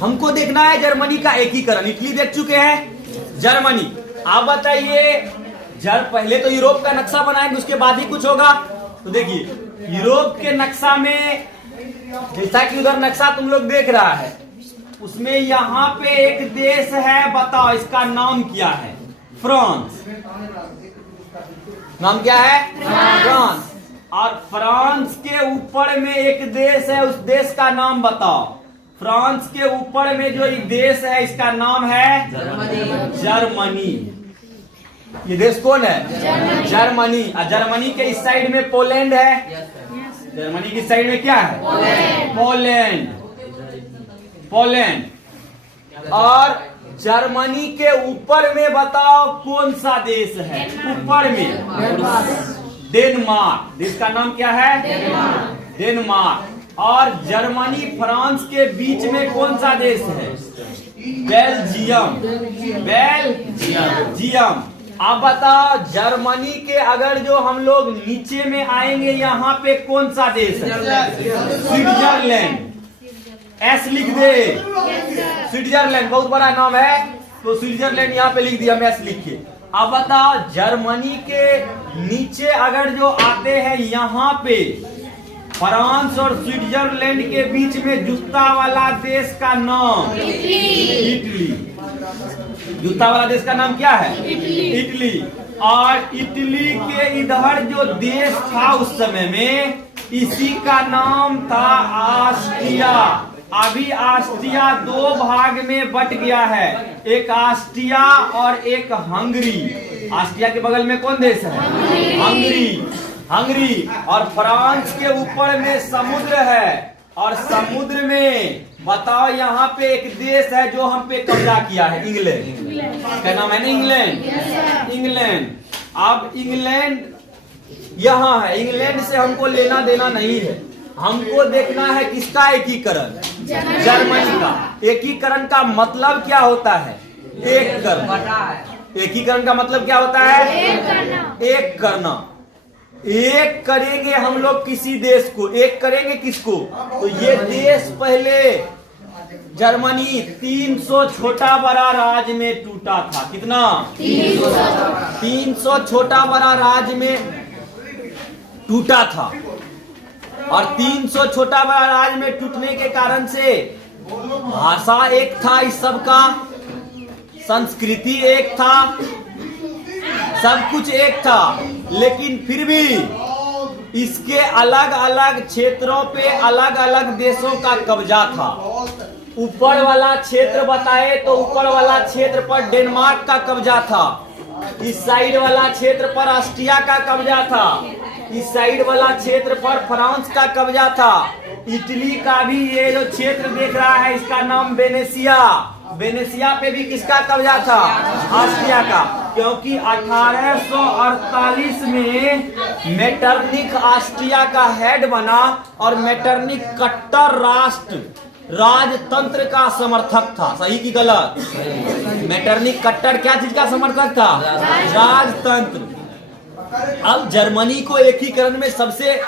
हमको देखना है जर्मनी का एकीकरण। इटली देख चुके हैं, जर्मनी। आप बताइए, पहले तो यूरोप का नक्शा बनाएंगे, उसके बाद ही कुछ होगा। तो देखिए यूरोप के नक्शा में, जैसा कि उधर नक्शा तुम लोग देख रहा है, उसमें यहाँ पे एक देश है, बताओ इसका नाम क्या है? फ्रांस। नाम क्या है? फ्रांस। और फ्रांस के ऊपर में एक देश है, उस देश का नाम बताओ। फ्रांस के ऊपर में जो एक देश है, इसका नाम है जर्मनी। ये देश कौन है? जर्मनी। और जर्मनी के इस साइड में पोलैंड है। जर्मनी की साइड में क्या है? पोलैंड। पोलैंड। और जर्मनी के ऊपर में बताओ कौन सा देश है? ऊपर में डेनमार्क। देश का नाम क्या है? डेनमार्क। और जर्मनी फ्रांस के बीच में कौन सा देश है? बेल्जियम। बेल्जियम। आप बताओ, जर्मनी के अगर जो हम लोग नीचे में आएंगे, यहाँ पे कौन सा देश है? स्विट्जरलैंड। एस लिख दे। स्विट्जरलैंड बहुत बड़ा नाम है, तो स्विट्जरलैंड यहाँ पे लिख दिया, मैं एस लिख के। अब बताओ, जर्मनी के नीचे अगर जो आते हैं, यहाँ पे फ्रांस और स्विट्जरलैंड के बीच में जूता वाला देश का नाम इटली। जूता वाला देश का नाम क्या है? इटली। और इटली के इधर जो देश था उस समय में, इसी का नाम था ऑस्ट्रिया। अभी ऑस्ट्रिया दो भाग में बट गया है, एक ऑस्ट्रिया और एक हंगरी। ऑस्ट्रिया के बगल में कौन देश है? हंगरी। और फ्रांस के ऊपर में समुद्र है, और समुद्र में बताओ यहाँ पे एक देश है जो हम पे कब्जा किया है, इंग्लैंड। क्या नाम है ना? इंग्लैंड। अब इंग्लैंड यहाँ है, इंग्लैंड से हमको लेना देना नहीं है, हमको देखना है किसका एकीकरण? जर्मनी का। एकीकरण का मतलब क्या होता है? एक करना। एकीकरण का मतलब क्या होता है? एक करना। एक करेंगे हम लोग किसी देश को, एक करेंगे किसको? तो ये देश पहले जर्मनी 300 छोटा बड़ा राज्य में टूटा था। कितना? 300 छोटा बड़ा राज्य में टूटा था। और 300 छोटा बड़ा राज्य में टूटने के कारण से भाषा एक था इस सब का, संस्कृति एक था, सब कुछ एक था, लेकिन फिर भी इसके अलग अलग क्षेत्रों पे अलग अलग देशों का कब्जा था। ऊपर वाला क्षेत्र बताए तो ऊपर वाला क्षेत्र पर डेनमार्क का कब्जा था, इस साइड वाला क्षेत्र पर ऑस्ट्रिया का कब्जा था, इस साइड वाला क्षेत्र पर फ्रांस का कब्जा था। इटली का भी ये जो क्षेत्र देख रहा है, इसका नाम वेनेशिया। वेनेशिया पे भी किसका कब्जा था? ऑस्ट्रिया का। क्योंकि 1848 में मेटरनिख ऑस्ट्रिया का हेड बना, और मेटरनिख कट्टर राजतंत्र का समर्थक था। सही की गलत? मेटरनिख कट्टर क्या चीज का समर्थक था? राजतंत्र। अब जर्मनी को एकीकरण में सबसे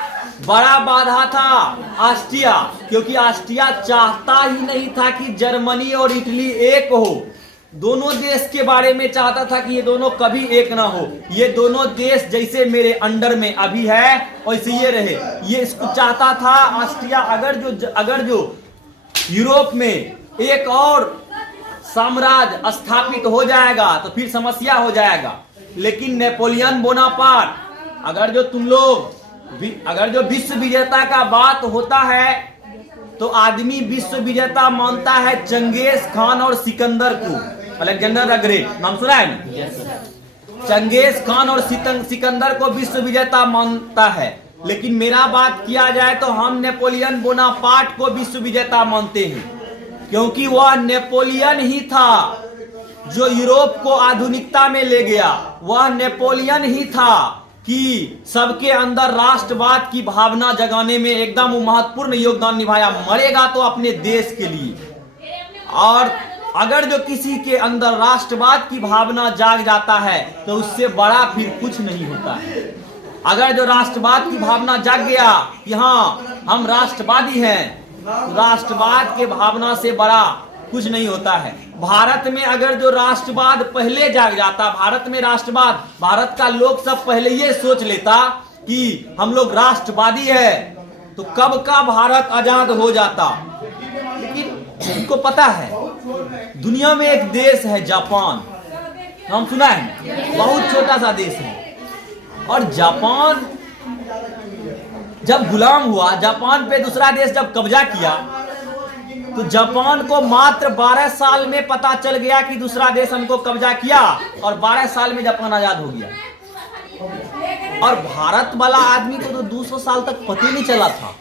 बड़ा बाधा था ऑस्ट्रिया, क्योंकि ऑस्ट्रिया चाहता ही नहीं था कि जर्मनी और इटली एक हो। दोनों देश के बारे में चाहता था कि ये दोनों कभी एक ना हो, ये दोनों देश जैसे मेरे अंडर में अभी है वैसे ये रहे, ये इसको चाहता था ऑस्ट्रिया। अगर जो यूरोप में एक और साम्राज्य स्थापित हो जाएगा तो फिर समस्या हो जाएगा। लेकिन नेपोलियन बोनापार्ट, अगर जो विश्व विजेता का बात होता है तो आदमी विश्व विजेता मानता है चंगेज खान और सिकंदर को। अलेक्जेंडर द ग्रेट नाम सुना है? चंगेज खान और सिकंदर को विश्व विजेता मानता है। लेकिन मेरा बात किया जाए तो हम नेपोलियन बोनापार्ट को विश्व विजेता मानते हैं, क्योंकि वह नेपोलियन ही था जो यूरोप को आधुनिकता में ले गया। वह नेपोलियन ही था कि सबके अंदर राष्ट्रवाद की भावना जगाने में एकदम महत्वपूर्ण योगदान निभाया। मरेगा तो अपने देश के लिए। और अगर जो किसी के अंदर राष्ट्रवाद की भावना जाग जाता है तो उससे बड़ा फिर कुछ नहीं होता है। अगर जो राष्ट्रवाद की भावना जाग गया कि हाँ हम राष्ट्रवादी हैं, राष्ट्रवाद के भावना से बड़ा कुछ नहीं होता है। भारत में अगर जो राष्ट्रवाद पहले जाग जाता, भारत में राष्ट्रवाद, भारत का लोग सब पहले ये सोच लेता कि हम लोग राष्ट्रवादी है, तो कब का भारत आजाद हो जाता। लेकिन उनको पता है दुनिया में एक देश है जापान, नाम सुना है, बहुत छोटा सा देश है, और जापान जब गुलाम हुआ, जापान पे दूसरा देश जब कब्जा किया, तो जापान को मात्र 12 साल में पता चल गया कि दूसरा देश हमको कब्जा किया, और 12 साल में जापान आजाद हो गया। और भारत वाला आदमी को तो 200 साल तक पता ही नहीं चला था,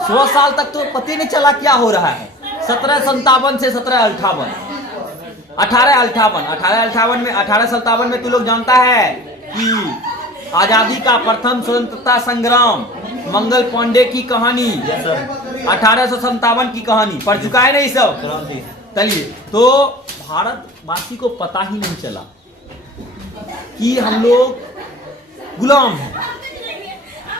100 साल तक तो पता ही नहीं चला क्या हो रहा है। 1757 से 1758, 1858 में तू लोग जानता है कि आजादी का प्रथम स्वतंत्रता संग्राम, मंगल पांडे की कहानी, 1857 की कहानी पढ़ चुका है ना ये सब। चलिए, तो भारतवासी को पता ही नहीं चला कि हम लोग गुलाम हैं।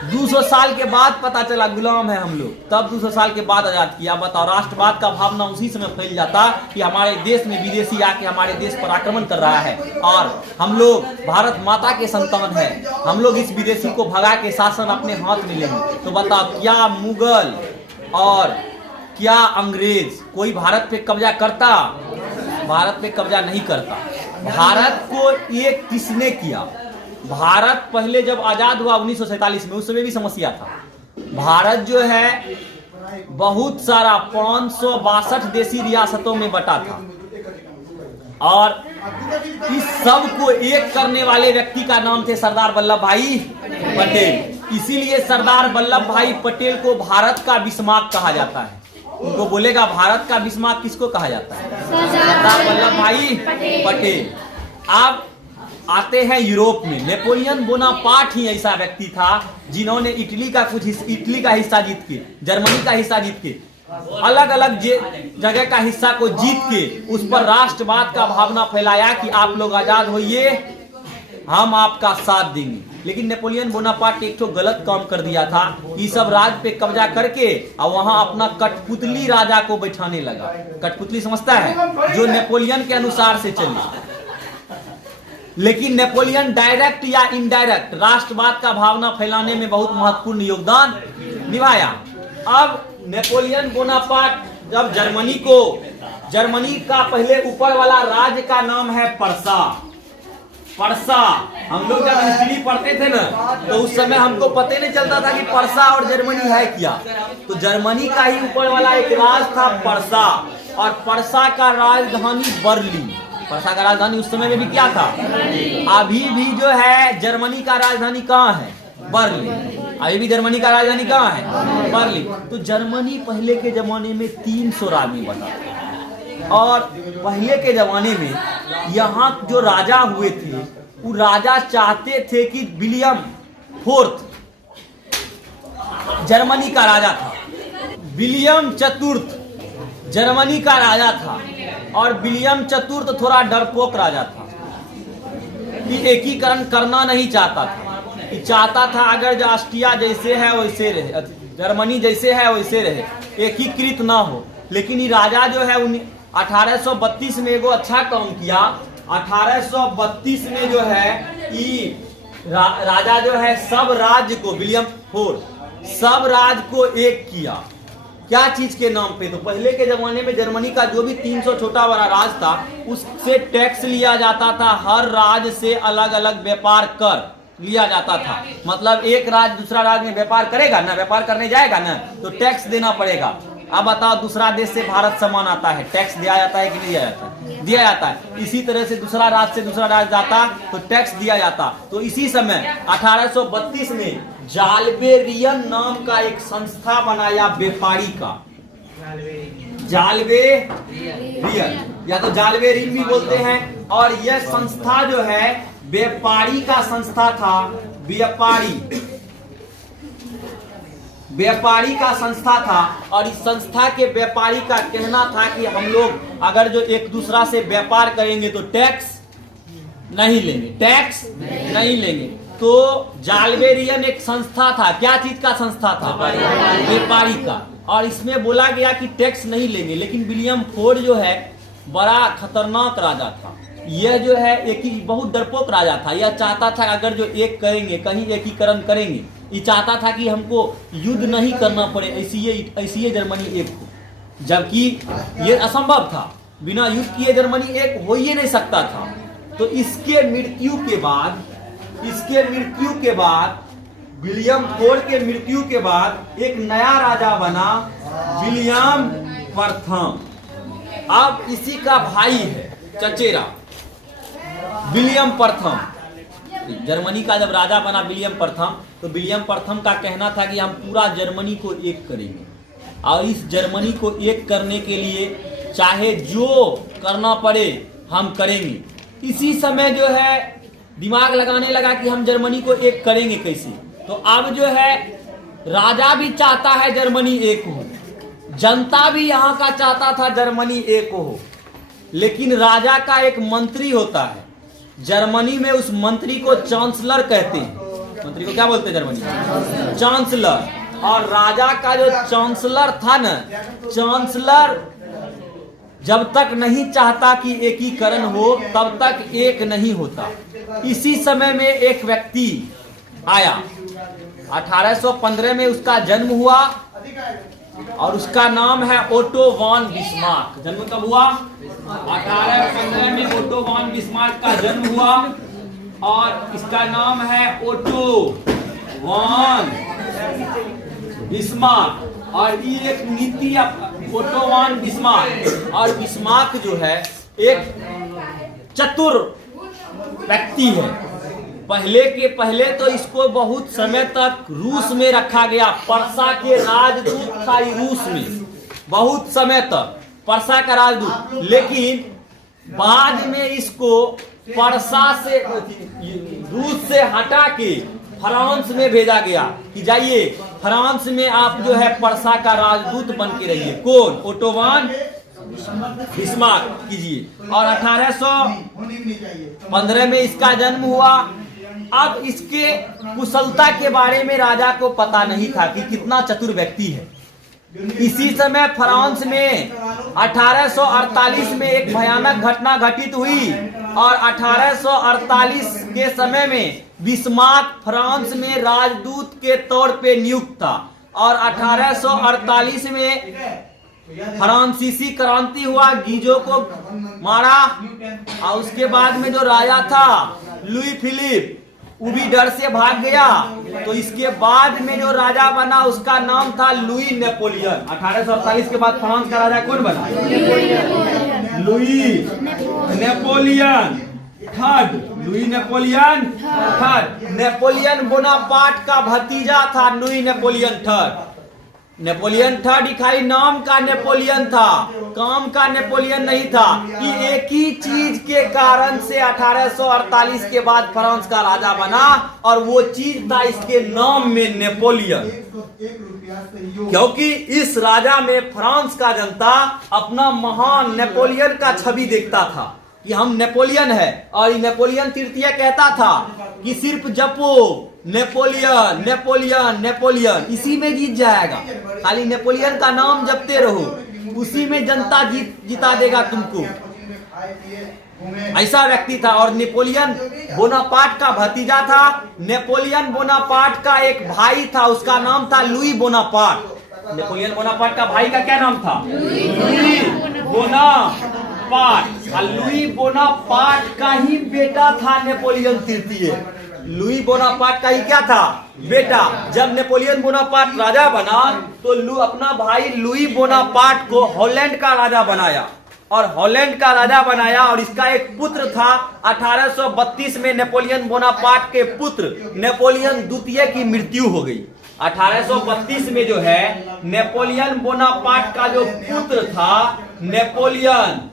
200 साल के बाद पता चला गुलाम है हम लोग, तब 200 साल के बाद आजाद किया। बताओ, राष्ट्रवाद का भावना उसी समय फैल जाता कि हमारे देश में विदेशी आके हमारे देश पर आक्रमण कर रहा है और हम लोग भारत माता के संतान है, हम लोग इस विदेशी को भगा के शासन अपने हाथ में लेंगे। तो बताओ, क्या मुगल और क्या अंग्रेज कोई भारत पे कब्जा करता? भारत पे कब्जा नहीं करता। भारत को ये किसने किया? भारत पहले जब आजाद हुआ 1947 में, उस समय भी समस्या था। भारत जो है बहुत सारा 562 देशी रियासतों में बटा था, और इस सब को एक करने वाले व्यक्ति का नाम थे सरदार वल्लभ भाई पटेल। इसीलिए सरदार वल्लभ भाई पटेल को भारत का बिस्मार्क कहा जाता है। उनको बोलेगा भारत का बिस्मार्क किसको कहा जाता है? सरदार वल्लभ भाई पटेल। आप आते हैं यूरोप में, नेपोलियन बोनापार्ट ही ऐसा व्यक्ति था जिन्होंने इटली का हिस्सा जीत के, जर्मनी का हिस्सा जीत के, अलग अलग जगह का हिस्सा को जीत के उस पर राष्ट्रवाद का भावना फैलाया कि आप लोग आजाद होइए, हम आपका साथ देंगे। लेकिन नेपोलियन बोनापार्ट एक तो गलत काम कर दिया था कि सब राज पे कब्जा करके और वहां अपना कठपुतली राजा को बैठाने लगा। कठपुतली समझता है? जो नेपोलियन के अनुसार से चले। लेकिन नेपोलियन डायरेक्ट या इनडायरेक्ट राष्ट्रवाद का भावना फैलाने में बहुत महत्वपूर्ण योगदान निभाया। अब नेपोलियन बोनापार्ट जब जर्मनी का पहले ऊपर वाला राज्य का नाम है पर्सा। हम लोग जब हिस्ट्री पढ़ते थे ना, तो उस समय हमको पता नहीं चलता था कि पर्सा और जर्मनी है क्या। तो जर्मनी का ही ऊपर वाला एक राज था पर्सा, और पर्सा का राजधानी बर्लिन। पर्सा का राजधानी उस समय में भी क्या था? अभी भी जो है जर्मनी का राजधानी कहाँ है? बर्लिन। अभी भी जर्मनी का राजधानी कहाँ है? बर्लिन। तो जर्मनी पहले के जमाने में 300 राज्य बना, और पहले के जमाने में यहाँ जो राजा हुए थे, वो राजा चाहते थे कि विलियम फोर्थ जर्मनी का राजा था, विलियम चतुर्थ जर्मनी का राजा था, और विलियम चतुर्थ थोड़ा डरपोक राजा था कि एकीकरण करना नहीं चाहता था, कि चाहता था अगर जो ऑस्ट्रिया जैसे है वैसे रहे, जर्मनी जैसे है वैसे रहे, एकीकृत ना हो। लेकिन ये राजा जो है 1832 में एगो अच्छा काम किया। 1832 में जो है राजा जो है सब राज्य को, विलियम फोर्थ सब राज्य को एक किया। क्या चीज के नाम पे? तो पहले के जमाने में जर्मनी का जो भी 300 छोटा बड़ा राज था, उससे टैक्स लिया जाता था। हर राज्य से अलग अलग व्यापार कर लिया जाता था। मतलब एक राज्य दूसरा राज्य में व्यापार करेगा ना, व्यापार करने जाएगा ना, तो टैक्स देना पड़ेगा। अब बताओ, दूसरा देश से भारत सामान आता है, टैक्स दिया जाता है कि नहीं दिया जाता? दिया जाता है। इसी तरह से दूसरा राज्य से दूसरा राज्य जाता तो टैक्स दिया जाता। तो इसी समय 1832 में जाल्बेरियन नाम का एक संस्था बनाया व्यापारी का, जाल्बेरियन या तो जाल्बेरिन भी बोलते हैं। और यह संस्था जो है व्यापारी का संस्था था, व्यापारी का संस्था था। और इस संस्था के व्यापारी का कहना था कि हम लोग अगर जो एक दूसरा से व्यापार करेंगे तो टैक्स नहीं लेंगे। तो जाल्बेरियन एक संस्था था। क्या चीज का संस्था था? व्यापारी का। और इसमें बोला गया कि टैक्स नहीं लेंगे। लेकिन विलियम फोर्ड जो है बड़ा खतरनाक राजा था। यह जो है एक ही बहुत डरपोक राजा था। यह चाहता था अगर जो एक करेंगे, कहीं एकीकरण करेंगे, ये चाहता था कि हमको युद्ध नहीं करना पड़े, ऐसी ये जर्मनी एक हो, जबकि ये असंभव था। बिना युद्ध किए जर्मनी एक हो ही नहीं सकता था। तो इसके मृत्यु के बाद विलियम फोर्ड के मृत्यु के बाद एक नया राजा बना, विलियम प्रथम। अब इसी का भाई है चचेरा विलियम प्रथम। जर्मनी का जब राजा बना विलियम प्रथम, तो विलियम प्रथम का कहना था कि हम पूरा जर्मनी को एक करेंगे, और इस जर्मनी को एक करने के लिए चाहे जो करना पड़े हम करेंगे। इसी समय जो है दिमाग लगाने लगा कि हम जर्मनी को एक करेंगे कैसे। तो अब जो है राजा भी चाहता है जर्मनी एक हो, जनता भी यहाँ का चाहता था जर्मनी एक हो, लेकिन राजा का एक मंत्री होता है जर्मनी में, उस मंत्री को चांसलर कहते हैं। मंत्री को क्या बोलते हैं जर्मनी? चांसलर। और राजा का जो चांसलर था ना, चांसलर जब तक नहीं चाहता कि एकीकरण हो तब तक एक नहीं होता। इसी समय में एक व्यक्ति आया, 1815 में उसका जन्म हुआ और उसका नाम है ओटो वॉन बिस्मार्क। जन्म कब हुआ? 1815 में ओटो वॉन बिस्मार्क का जन्म हुआ और इसका नाम है ओटो वॉन बिस्मार्क। और ये एक नीति ओटो वॉन बिस्मार्क, और बिस्मार्क जो है एक चतुर व्यक्ति है। पहले तो इसको बहुत समय तक रूस में रखा गया। पर्सा के राजदूत था रूस में बहुत समय तक, पर्सा का राजदूत। लेकिन बाद में इसको पर्सा से, रूस से हटा के फ्रांस में भेजा गया कि जाइए फ्रांस में आप जो है पर्सा का राजदूत बन के रहिए। कौन? ओटो वॉन बिस्मार्क कीजिए। और 1815 में इसका जन्म हुआ। अब इसके कुशलता के बारे में राजा को पता नहीं था कि कितना चतुर व्यक्ति है। इसी समय फ्रांस में 1848 में एक भयानक घटना घटित हुई और 1848 के समय में बिस्मार्क फ्रांस में राजदूत के तौर पे नियुक्त था। और 1848 में फ्रांसीसी क्रांति हुआ, गीजो को मारा। और उसके बाद में जो राजा था लुई फिलिप, वो भी डर से भाग गया। तो इसके बाद में जो राजा बना उसका नाम था लुई नेपोलियन। 1848 के बाद फ्रांस का राजा कौन बना? Louis Napoleon third. Louis Napoleon third. Napoleon Bonaparte का भतीजा था Louis Napoleon third. Napoleon third खाली नाम का नेपोलियन था, काम का नेपोलियन नहीं था। कि एक ही चीज के कारण से 1848 के बाद फ्रांस का राजा बना, और वो चीज था इसके नाम में नेपोलियन। क्योंकि इस राजा में फ्रांस का जनता अपना महान नेपोलियन का छवि देखता था कि हम नेपोलियन है। और नेपोलियन तृतीय कहता था कि सिर्फ जपो नेपोलियन नेपोलियन नेपोलियन, इसी में जीत जाएगा। खाली नेपोलियन का नाम जपते रहो, उसी में जनता जिता देगा तुमको। ऐसा व्यक्ति था। और नेपोलियन बोनापार्ट का भतीजा था। नेपोलियन बोनापार्ट का एक भाई था, उसका नाम था लुई बोनापार्ट। नेपोलियन बोनापार्ट का भाई का क्या नाम था? Louis Bonaparte. लुई बोनापार्ट का ही बेटा था नेपोलियन तृतीय। लुई बोनापार्ट का ही क्या था? बेटा। जब नेपोलियन बोनापार्ट राजा बना तो अपना भाई लुई बोनापार्ट को हॉलैंड का राजा बनाया, और हॉलैंड का राजा बनाया। और इसका एक पुत्र था। 1832 में नेपोलियन बोनापार्ट के पुत्र नेपोलियन द्वितीय की मृत्यु हो गई। 1832 में जो है नेपोलियन बोनापार्ट का जो पुत्र था नेपोलियन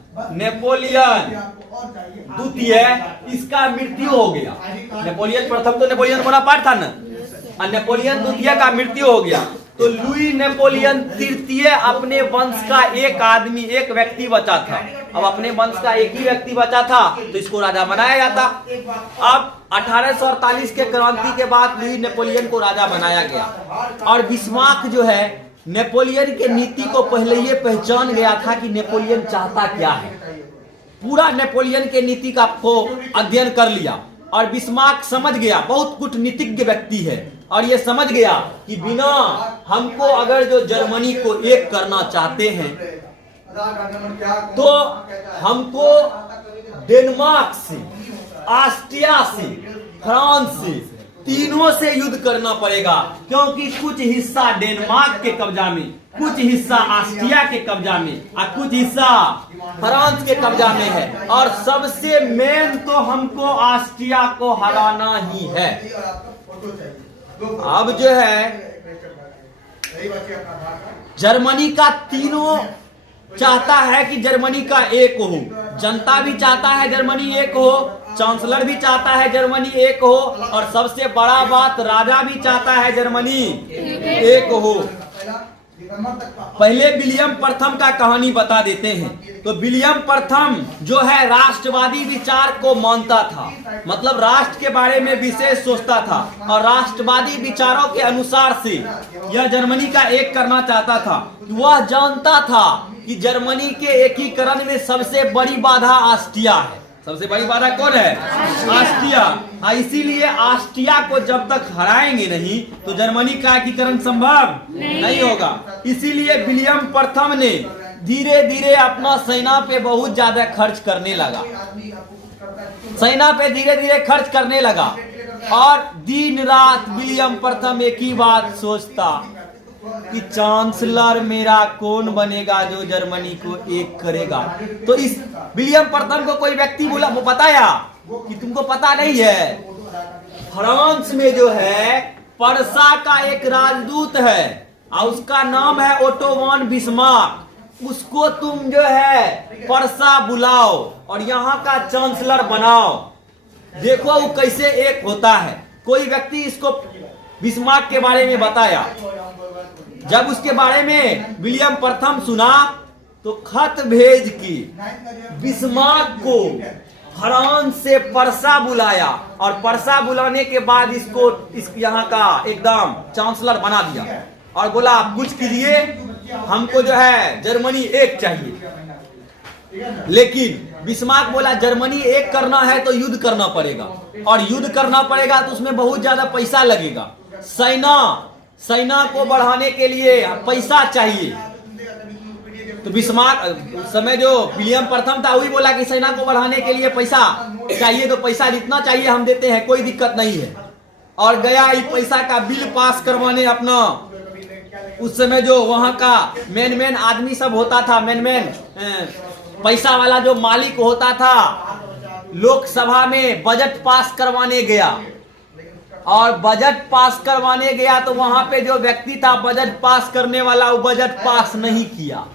द्वितीय, इसका मृत्यु हो गया। नेपोलियन प्रथम तो नेपोलियन बोनापार्ट था ना, और नेपोलियन द्वितीय का मृत्यु हो गया। तो लुई नेपोलियन तृतीय अपने वंश का एक व्यक्ति बचा था। अब अपने वंश का एक ही व्यक्ति बचा था तो इसको राजा बनाया जाता। अब 1848 के क्रांति के बाद लुई नेपोलियन को राजा बनाया गया। और बिस्मार्क जो है नेपोलियन के नीति को पहले ये पहचान गया था कि नेपोलियन चाहता क्या है। पूरा नेपोलियन के नीति का को अध्ययन कर लिया और बिस्मार्क समझ गया, बहुत कूटनीतिज्ञ व्यक्ति है, और ये समझ गया कि बिना हमको अगर जो जर्मनी को एक करना चाहते हैं तो हमको डेनमार्क से, ऑस्ट्रिया से, फ्रांस से, तीनों से युद्ध करना पड़ेगा, क्योंकि कुछ हिस्सा डेनमार्क के कब्जा में, कुछ हिस्सा ऑस्ट्रिया के कब्जा में और कुछ हिस्सा फ्रांस के कब्जा में है, और सबसे मेन तो हमको ऑस्ट्रिया को हराना ही है। अब जो है जर्मनी का तीनों चाहता है कि जर्मनी का एक हो, जनता भी चाहता है जर्मनी एक हो, चांसलर भी चाहता है जर्मनी एक हो, और सबसे बड़ा बात राजा भी चाहता है जर्मनी एक हो। पहले विलियम प्रथम का कहानी बता देते हैं। तो विलियम प्रथम जो है राष्ट्रवादी विचार को मानता था, मतलब राष्ट्र के बारे में विशेष सोचता था, और राष्ट्रवादी विचारों के अनुसार से यह जर्मनी का एक करना चाहता था। वह जानता था कि जर्मनी के एकीकरण में सबसे बड़ी बाधा ऑस्ट्रिया है। सबसे बड़ी बाधा कौन है? ऑस्ट्रिया। हाँ, इसीलिए ऑस्ट्रिया को जब तक हराएंगे नहीं तो जर्मनी का एकीकरण संभव नहीं होगा। इसीलिए विलियम प्रथम ने धीरे धीरे अपना सेना पे बहुत ज्यादा खर्च करने लगा, सेना पे धीरे धीरे खर्च करने लगा, और दिन रात विलियम प्रथम एक ही बात सोचता कि चांसलर मेरा कौन बनेगा जो जर्मनी को एक करेगा। तो इस विलियम प्रथम को कोई व्यक्ति बोला, वो बताया कि तुमको पता नहीं है, फ्रांस में जो है पर्सा का एक राजदूत है और उसका नाम है ओटो वन बिस्मार्क। उसको तुम जो है पर्सा बुलाओ और यहाँ का चांसलर बनाओ, देखो वो कैसे एक होता है। कोई व्यक्ति इसको बिस्मार्क के बारे में बताया। जब उसके बारे में विलियम प्रथम सुना तो खत भेज के बिस्मार्क को फ्रांस से पर्सा बुलाया, और पर्सा बुलाने के बाद इसको यहाँ का एकदम चांसलर बना दिया और बोला आप कुछ कीजिए, हमको जो है जर्मनी एक चाहिए। लेकिन बिस्मार्क बोला जर्मनी एक करना है तो युद्ध करना पड़ेगा, और युद्ध करना पड़ेगा तो उसमें बहुत ज्यादा पैसा लगेगा, सेना को बढ़ाने के लिए पैसा चाहिए। तो बिस्मार्क उस समय जो विलियम प्रथम था वही बोला कि सेना को बढ़ाने के लिए पैसा चाहिए, तो पैसा जितना चाहिए हम देते हैं, कोई दिक्कत नहीं है। और गया ये पैसा का बिल पास करवाने अपना, उस समय जो वहां का मेन आदमी सब होता था, मेन पैसा वाला जो मालिक होता था, लोकसभा में बजट पास करवाने गया, और बजट पास करवाने गया तो वहां पे जो व्यक्ति था बजट पास करने वाला, वो बजट पास नहीं किया,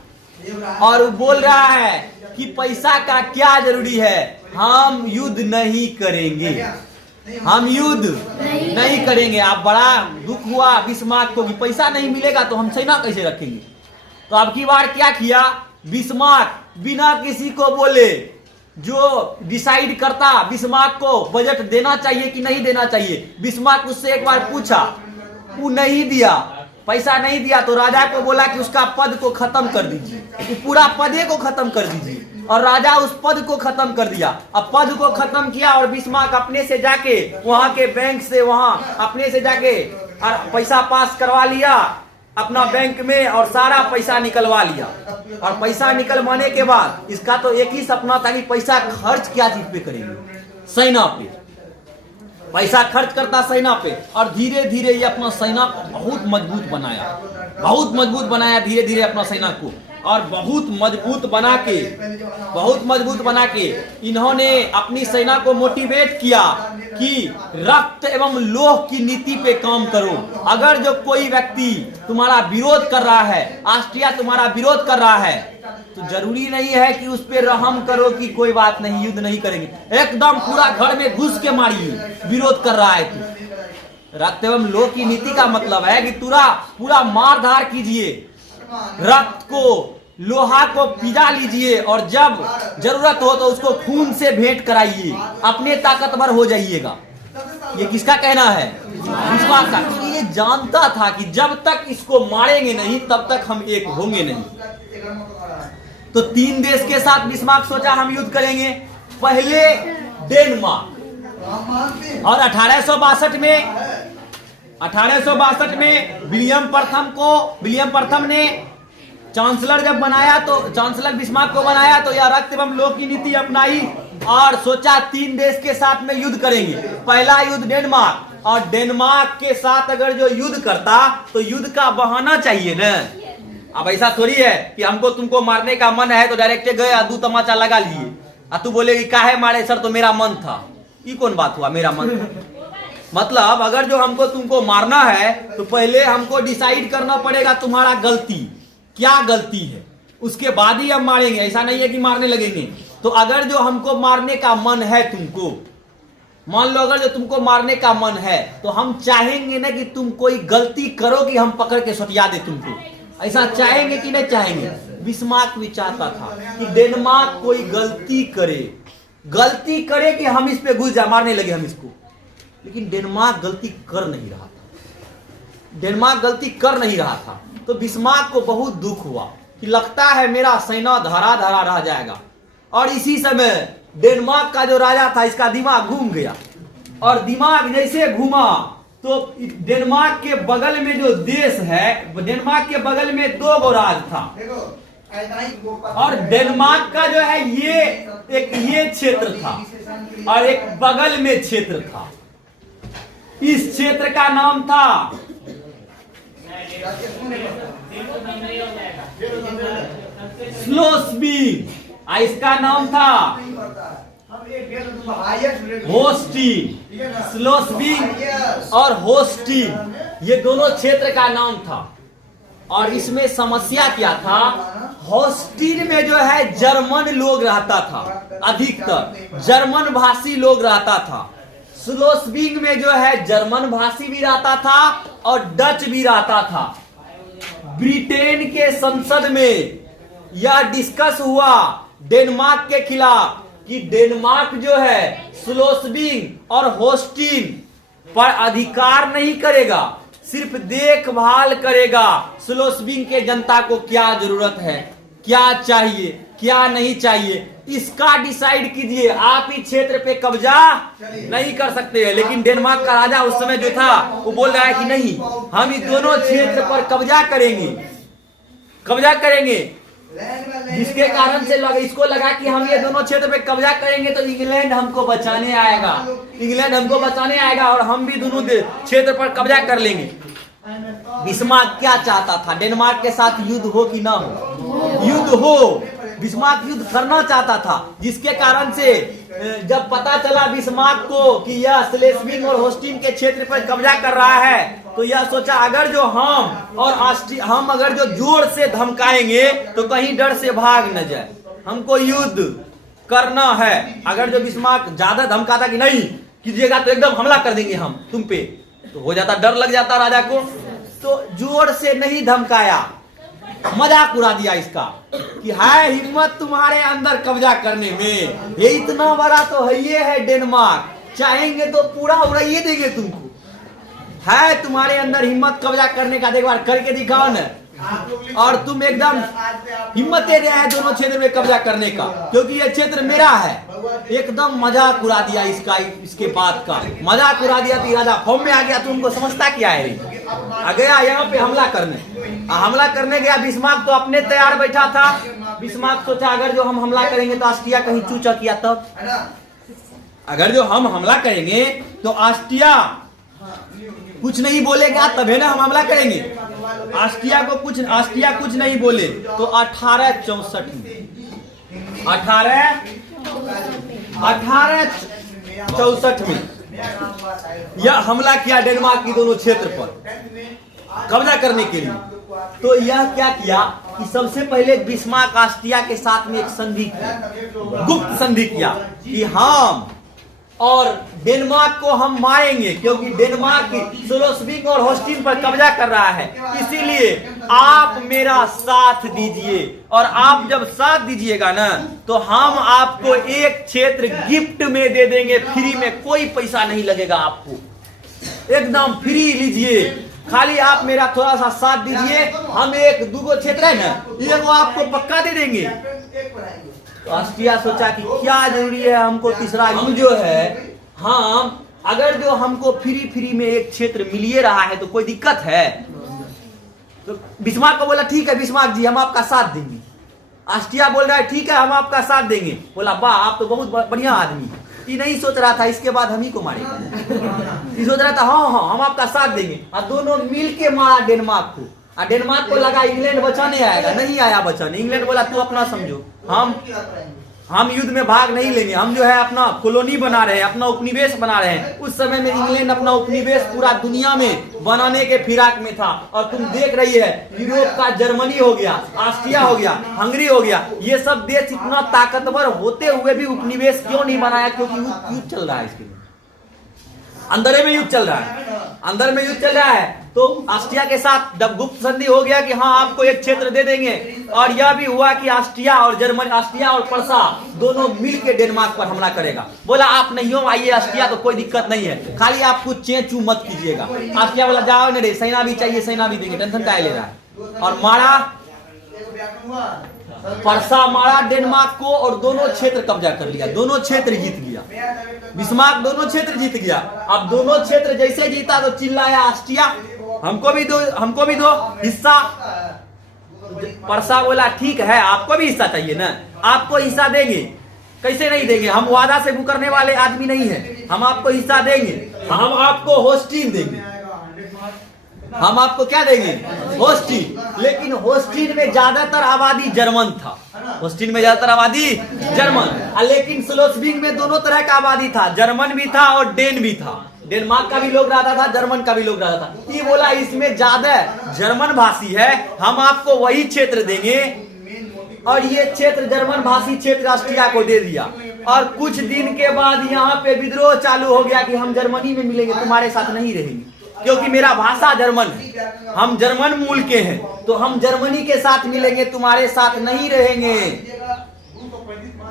और वो बोल रहा है कि पैसा का क्या जरूरी है, हम युद्ध नहीं करेंगे, हम युद्ध नहीं करेंगे। आप बड़ा दुख हुआ बिस्मार्क को कि पैसा नहीं मिलेगा तो हम सेना कैसे रखेंगे। तो अब की बार क्या किया, बिस्मार्क बिना किसी को बोले जो डिसाइड करता बिस्मार्क को बजट देना चाहिए कि नहीं देना चाहिए। बिस्मार्क उससे एक बार पूछा, वो नहीं दिया, पैसा नहीं दिया, तो राजा को बोला कि उसका पद को खत्म कर दीजिए, तो पूरा पदे को खत्म कर दीजिए, और राजा उस पद को खत्म कर दिया। अब पद को खत्म किया और बिस्मार्क अपने से जाके वहां के बैंक से वहां अपने से जाके पैसा पास करवा लिया अपना बैंक में, और सारा पैसा निकलवा लिया। और पैसा निकलवाने के बाद इसका तो एक ही सपना था कि पैसा खर्च क्या चीज पे करेंगे, सेना पे पैसा खर्च करता, सेना पे। और धीरे धीरे ये अपना सेना बहुत मजबूत बनाया, बहुत मजबूत बनाया धीरे धीरे अपना सेना को, और बहुत मजबूत बना के इन्होंने अपनी सेना को मोटिवेट किया कि रक्त एवं लोह की नीति पे काम करो। अगर जो कोई व्यक्ति तुम्हारा विरोध कर रहा है, ऑस्ट्रिया तुम्हारा विरोध कर रहा है, तो जरूरी नहीं है कि उस पे रहम करो कि कोई बात नहीं, युद्ध नहीं करेंगे, एकदम पूरा घर में घुस के मारिए, विरोध कर रहा है तो। रक्त एवं लोह की नीति का मतलब है कि पूरा मार धार कीजिए, रक्त को, लोहा को पिजा लीजिए, और जब जरूरत हो तो उसको खून से भेंट कराइए, अपने ताकतवर हो जाइएगा। ये किसका कहना है? बिस्मार्क का। ये जानता था कि जब तक इसको मारेंगे नहीं तब तक हम एक होंगे नहीं। तो 3 देश के साथ बिस्मार्क सोचा हम युद्ध करेंगे। पहले डेनमार्क, और 1862 में विलियम प्रथम ने चांसलर जब बनाया, तो चांसलर बिस्मार्क को बनाया, तो यह रक्त एवं लोक की नीति अपनाई और सोचा 3 देश के साथ में युद्ध करेंगे। पहला युद्ध डेनमार्क, और डेनमार्क के साथ अगर जो युद्ध करता तो युद्ध का बहाना चाहिए ना। अब ऐसा थोड़ी है कि हमको तुमको मारने का मन है तो डायरेक्ट गए दू तमाचा लगा लिए, तू बोलेगी काहे मारे सर, तो मेरा मन था। ये कौन बात हुआ, मेरा मन था? मतलब अगर जो हमको तुमको मारना है तो पहले हमको डिसाइड करना पड़ेगा तुम्हारा गलती क्या गलती है, उसके बाद ही हम मारेंगे। ऐसा नहीं है कि मारने लगेंगे। तो अगर जो हमको मारने का मन है तुमको, मान लो अगर जो तुमको मारने का मन है, तो हम चाहेंगे ना कि तुम कोई गलती करो कि हम पकड़ के सटिया दे तुमको। ऐसा चाहेंगे कि नहीं चाहेंगे? बिस्मार्क भी चाहता था कि डेनमार्क कोई गलती करे कि हम इस पे घुस जा, मारने लगे हम इसको। लेकिन डेनमार्क गलती कर नहीं रहा था। तो बिस्मार्क को बहुत दुख हुआ कि लगता है मेरा सेना धरा रह जाएगा। और इसी समय डेनमार्क का जो राजा था, इसका दिमाग घूम गया, और दिमाग जैसे घूमा तो डेनमार्क के बगल में जो देश है, डेनमार्क के बगल में 2 गो राज था, और डेनमार्क का जो है ये क्षेत्र था और एक बगल में क्षेत्र था। इस क्षेत्र का नाम था स्लोस्विंग, इसका नाम था होस्टिन। स्लोस्विंग और होस्टिन, ये दोनों क्षेत्र का नाम था। और इसमें समस्या क्या था, होस्टिन में जो है जर्मन लोग रहता था, अधिकतर जर्मन भाषी लोग रहता था। स्लोस्विंग में जो है जर्मन भाषी भी रहता था और डच भी रहता था। ब्रिटेन के संसद में यह डिस्कस हुआ डेनमार्क के खिलाफ कि डेनमार्क जो है स्लोस्विंग और होस्टिन पर अधिकार नहीं करेगा, सिर्फ देखभाल करेगा। स्लोस्विंग के जनता को क्या जरूरत है, क्या चाहिए, क्या नहीं चाहिए, इसका डिसाइड कीजिए। आप इस क्षेत्र पे कब्जा नहीं कर सकते हैं। लेकिन डेनमार्क का राजा उस समय जो था वो बोल रहा है कि नहीं, हम इस दोनों क्षेत्र पर कब्जा करेंगे। जिसके कारण से इसको लगा कि हम ये दोनों क्षेत्र पे कब्जा करेंगे तो इंग्लैंड हमको बचाने आएगा और हम भी दोनों क्षेत्र पर कब्जा कर लेंगे। बिस्मार्क क्या चाहता था, डेनमार्क के साथ युद्ध हो कि ना हो? युद्ध हो। बिस्मार्क युद्ध करना चाहता था, जिसके कारण से जब पता चला बिस्मार्क को कि यह स्लेस्विंग और होस्टिन के क्षेत्र पर कब्जा कर रहा है, तो यह सोचा अगर जो हम अगर जो जोर से धमकाएंगे तो कहीं डर से भाग न जाए, हमको युद्ध करना है। अगर जो बिस्मार्क ज्यादा धमकाता कि नहीं कीजिएगा तो एकदम हमला कर देंगे हम तुम पे, तो हो जाता, डर लग जाता राजा को। तो जोर से नहीं धमकाया, मजाक उड़ा दिया इसका कि है हिम्मत तुम्हारे अंदर कब्जा करने में, ये इतना बड़ा तो है, ये है डेनमार्क, चाहेंगे तो पूरा उड़ाइए देंगे तुमको, है तुम्हारे अंदर हिम्मत कब्जा करने का, एक बार करके दिखाओ न। और तुम एकदम हिम्मत दे रहे हैं दोनों क्षेत्र में कब्जा करने का, क्योंकि ये क्षेत्र मेरा है। एकदम मजाक उड़ा दिया इसके बात का मजाक उड़ा दिया। तो राजा फॉर्म में आ गया, तुमको समझता क्या है, आ गया यहाँ पे हमला करने गया। बिस्मार्क तो अपने तैयार बैठा था। बिस्मार्क सोचा अगर जो हम हमला करेंगे तो ऑस्ट्रिया कहीं चूचा किया, तब अगर जो हम हमला करेंगे तो ऑस्ट्रिया कुछ नहीं बोलेगा, तभी ना हम हमला करेंगे। ऑस्ट्रिया कुछ नहीं बोले। तो 1864 में यह हमला किया डेनमार्क की दोनों क्षेत्र पर कब्जा करने के लिए। तो यह क्या किया कि सबसे पहले बिस्मार्क ऑस्ट्रिया के साथ में एक संधि किया, गुप्त संधि किया कि हम और डेनमार्क को हम मारेंगे, क्योंकि डेनमार्क स्लोस्विंग और होस्टिन पर कब्जा कर रहा है। इसीलिए आप मेरा साथ दीजिए, और आप जब साथ दीजिएगा ना तो हम आपको एक क्षेत्र गिफ्ट में दे देंगे, फ्री में, कोई पैसा नहीं लगेगा आपको, एकदम फ्री लीजिए। खाली आप मेरा थोड़ा सा साथ दीजिए, हम एक दूगो क्षेत्र है ना, ये वो आपको पक्का दे देंगे। तो ऑस्ट्रिया सोचा कि क्या जरूरी है हमको तीसरा, हम जो है हम अगर जो हमको फ्री में एक क्षेत्र मिलिए रहा है तो कोई दिक्कत है। तो बिस्मार्क को बोला ठीक है बिस्मार्क जी हम आपका साथ देंगे। ऑस्ट्रिया बोल रहा है ठीक है हम आपका साथ देंगे। बोला वाह आप तो बहुत बढ़िया आदमी। ये नहीं सोच रहा था इसके बाद हम ही को मारेगा, ये सोच रहा था हाँ हम आपका साथ देंगे। और दोनों मिल के मारा डेनमार्क को। और डेनमार्क को लगा इंग्लैंड बचाने आएगा, नहीं आया बचाने। इंग्लैंड बोला तू अपना समझो, हम युद्ध में भाग नहीं लेंगे, हम जो है अपना कॉलोनी बना रहे हैं, अपना उपनिवेश बना रहे हैं। उस समय में इंग्लैंड अपना उपनिवेश पूरा दुनिया में बनाने के फिराक में था। और तुम देख रही है यूरोप का जर्मनी हो गया, ऑस्ट्रिया हो गया, हंगरी हो गया, ये सब देश इतना ताकतवर होते हुए भी उपनिवेश क्यों नहीं बनाया? क्योंकि युद्ध चल रहा है, इसके अंदर में युद्ध चल रहा है, अंदर में युद्ध चल रहा है। तो ऑस्ट्रिया के साथ जब गुप्त संधि हो गया कि हाँ आपको एक क्षेत्र दे देंगे, और यह भी हुआ कि ऑस्ट्रिया और जर्मनी, ऑस्ट्रिया और पर्सा दोनों मिलकर डेनमार्क पर हमला करेगा। बोला आप नहीं हो आइए ऑस्ट्रिया तो कोई दिक्कत नहीं है, खाली आप कुछ चेंचू मत कीजिएगा। ऑस्ट्रिया बोला जाओ नहीं रे, सेना भी चाहिए, सेना भी देंगे, टेंशन क्या ले रहा है। और मारा, पर्सा मारा डेनमार्क को और दोनों क्षेत्र कब्जा कर लिया, दोनों क्षेत्र जीत गया। बिस्मार्क दोनों क्षेत्र जीत गया। अब दोनों क्षेत्र जैसे जीता तो चिल्लाया ऑस्ट्रिया हमको भी दो हिस्सा। पर्सा बोला ठीक है आपको भी हिस्सा चाहिए ना, आपको हिस्सा देंगे, कैसे नहीं देंगे, हम वादा से मुकरने वाले आदमी नहीं है, हम आपको हिस्सा देंगे, हम आपको होस्टीन देंगे, हम आपको क्या देंगे होस्टीन। लेकिन होस्टीन में ज्यादातर आबादी जर्मन था, होस्टीन में ज्यादातर आबादी जर्मन, लेकिन स्लोस्विग में दोनों तरह का आबादी था, जर्मन भी था और डेन भी था। डेनमार्क का भी लोग रहता था, जर्मन का भी लोग रहता था। ये बोला इसमें ज्यादा जर्मन भाषी है, हम आपको वही क्षेत्र देंगे। और ये क्षेत्र जर्मन भाषी क्षेत्र ऑस्ट्रिया को दे दिया। और कुछ दिन के बाद यहाँ पे विद्रोह चालू हो गया कि हम जर्मनी में मिलेंगे, तुम्हारे साथ नहीं रहेंगे, क्योंकि मेरा भाषा जर्मन है, हम जर्मन मूल के हैं, तो हम जर्मनी के साथ मिलेंगे, तुम्हारे साथ नहीं रहेंगे।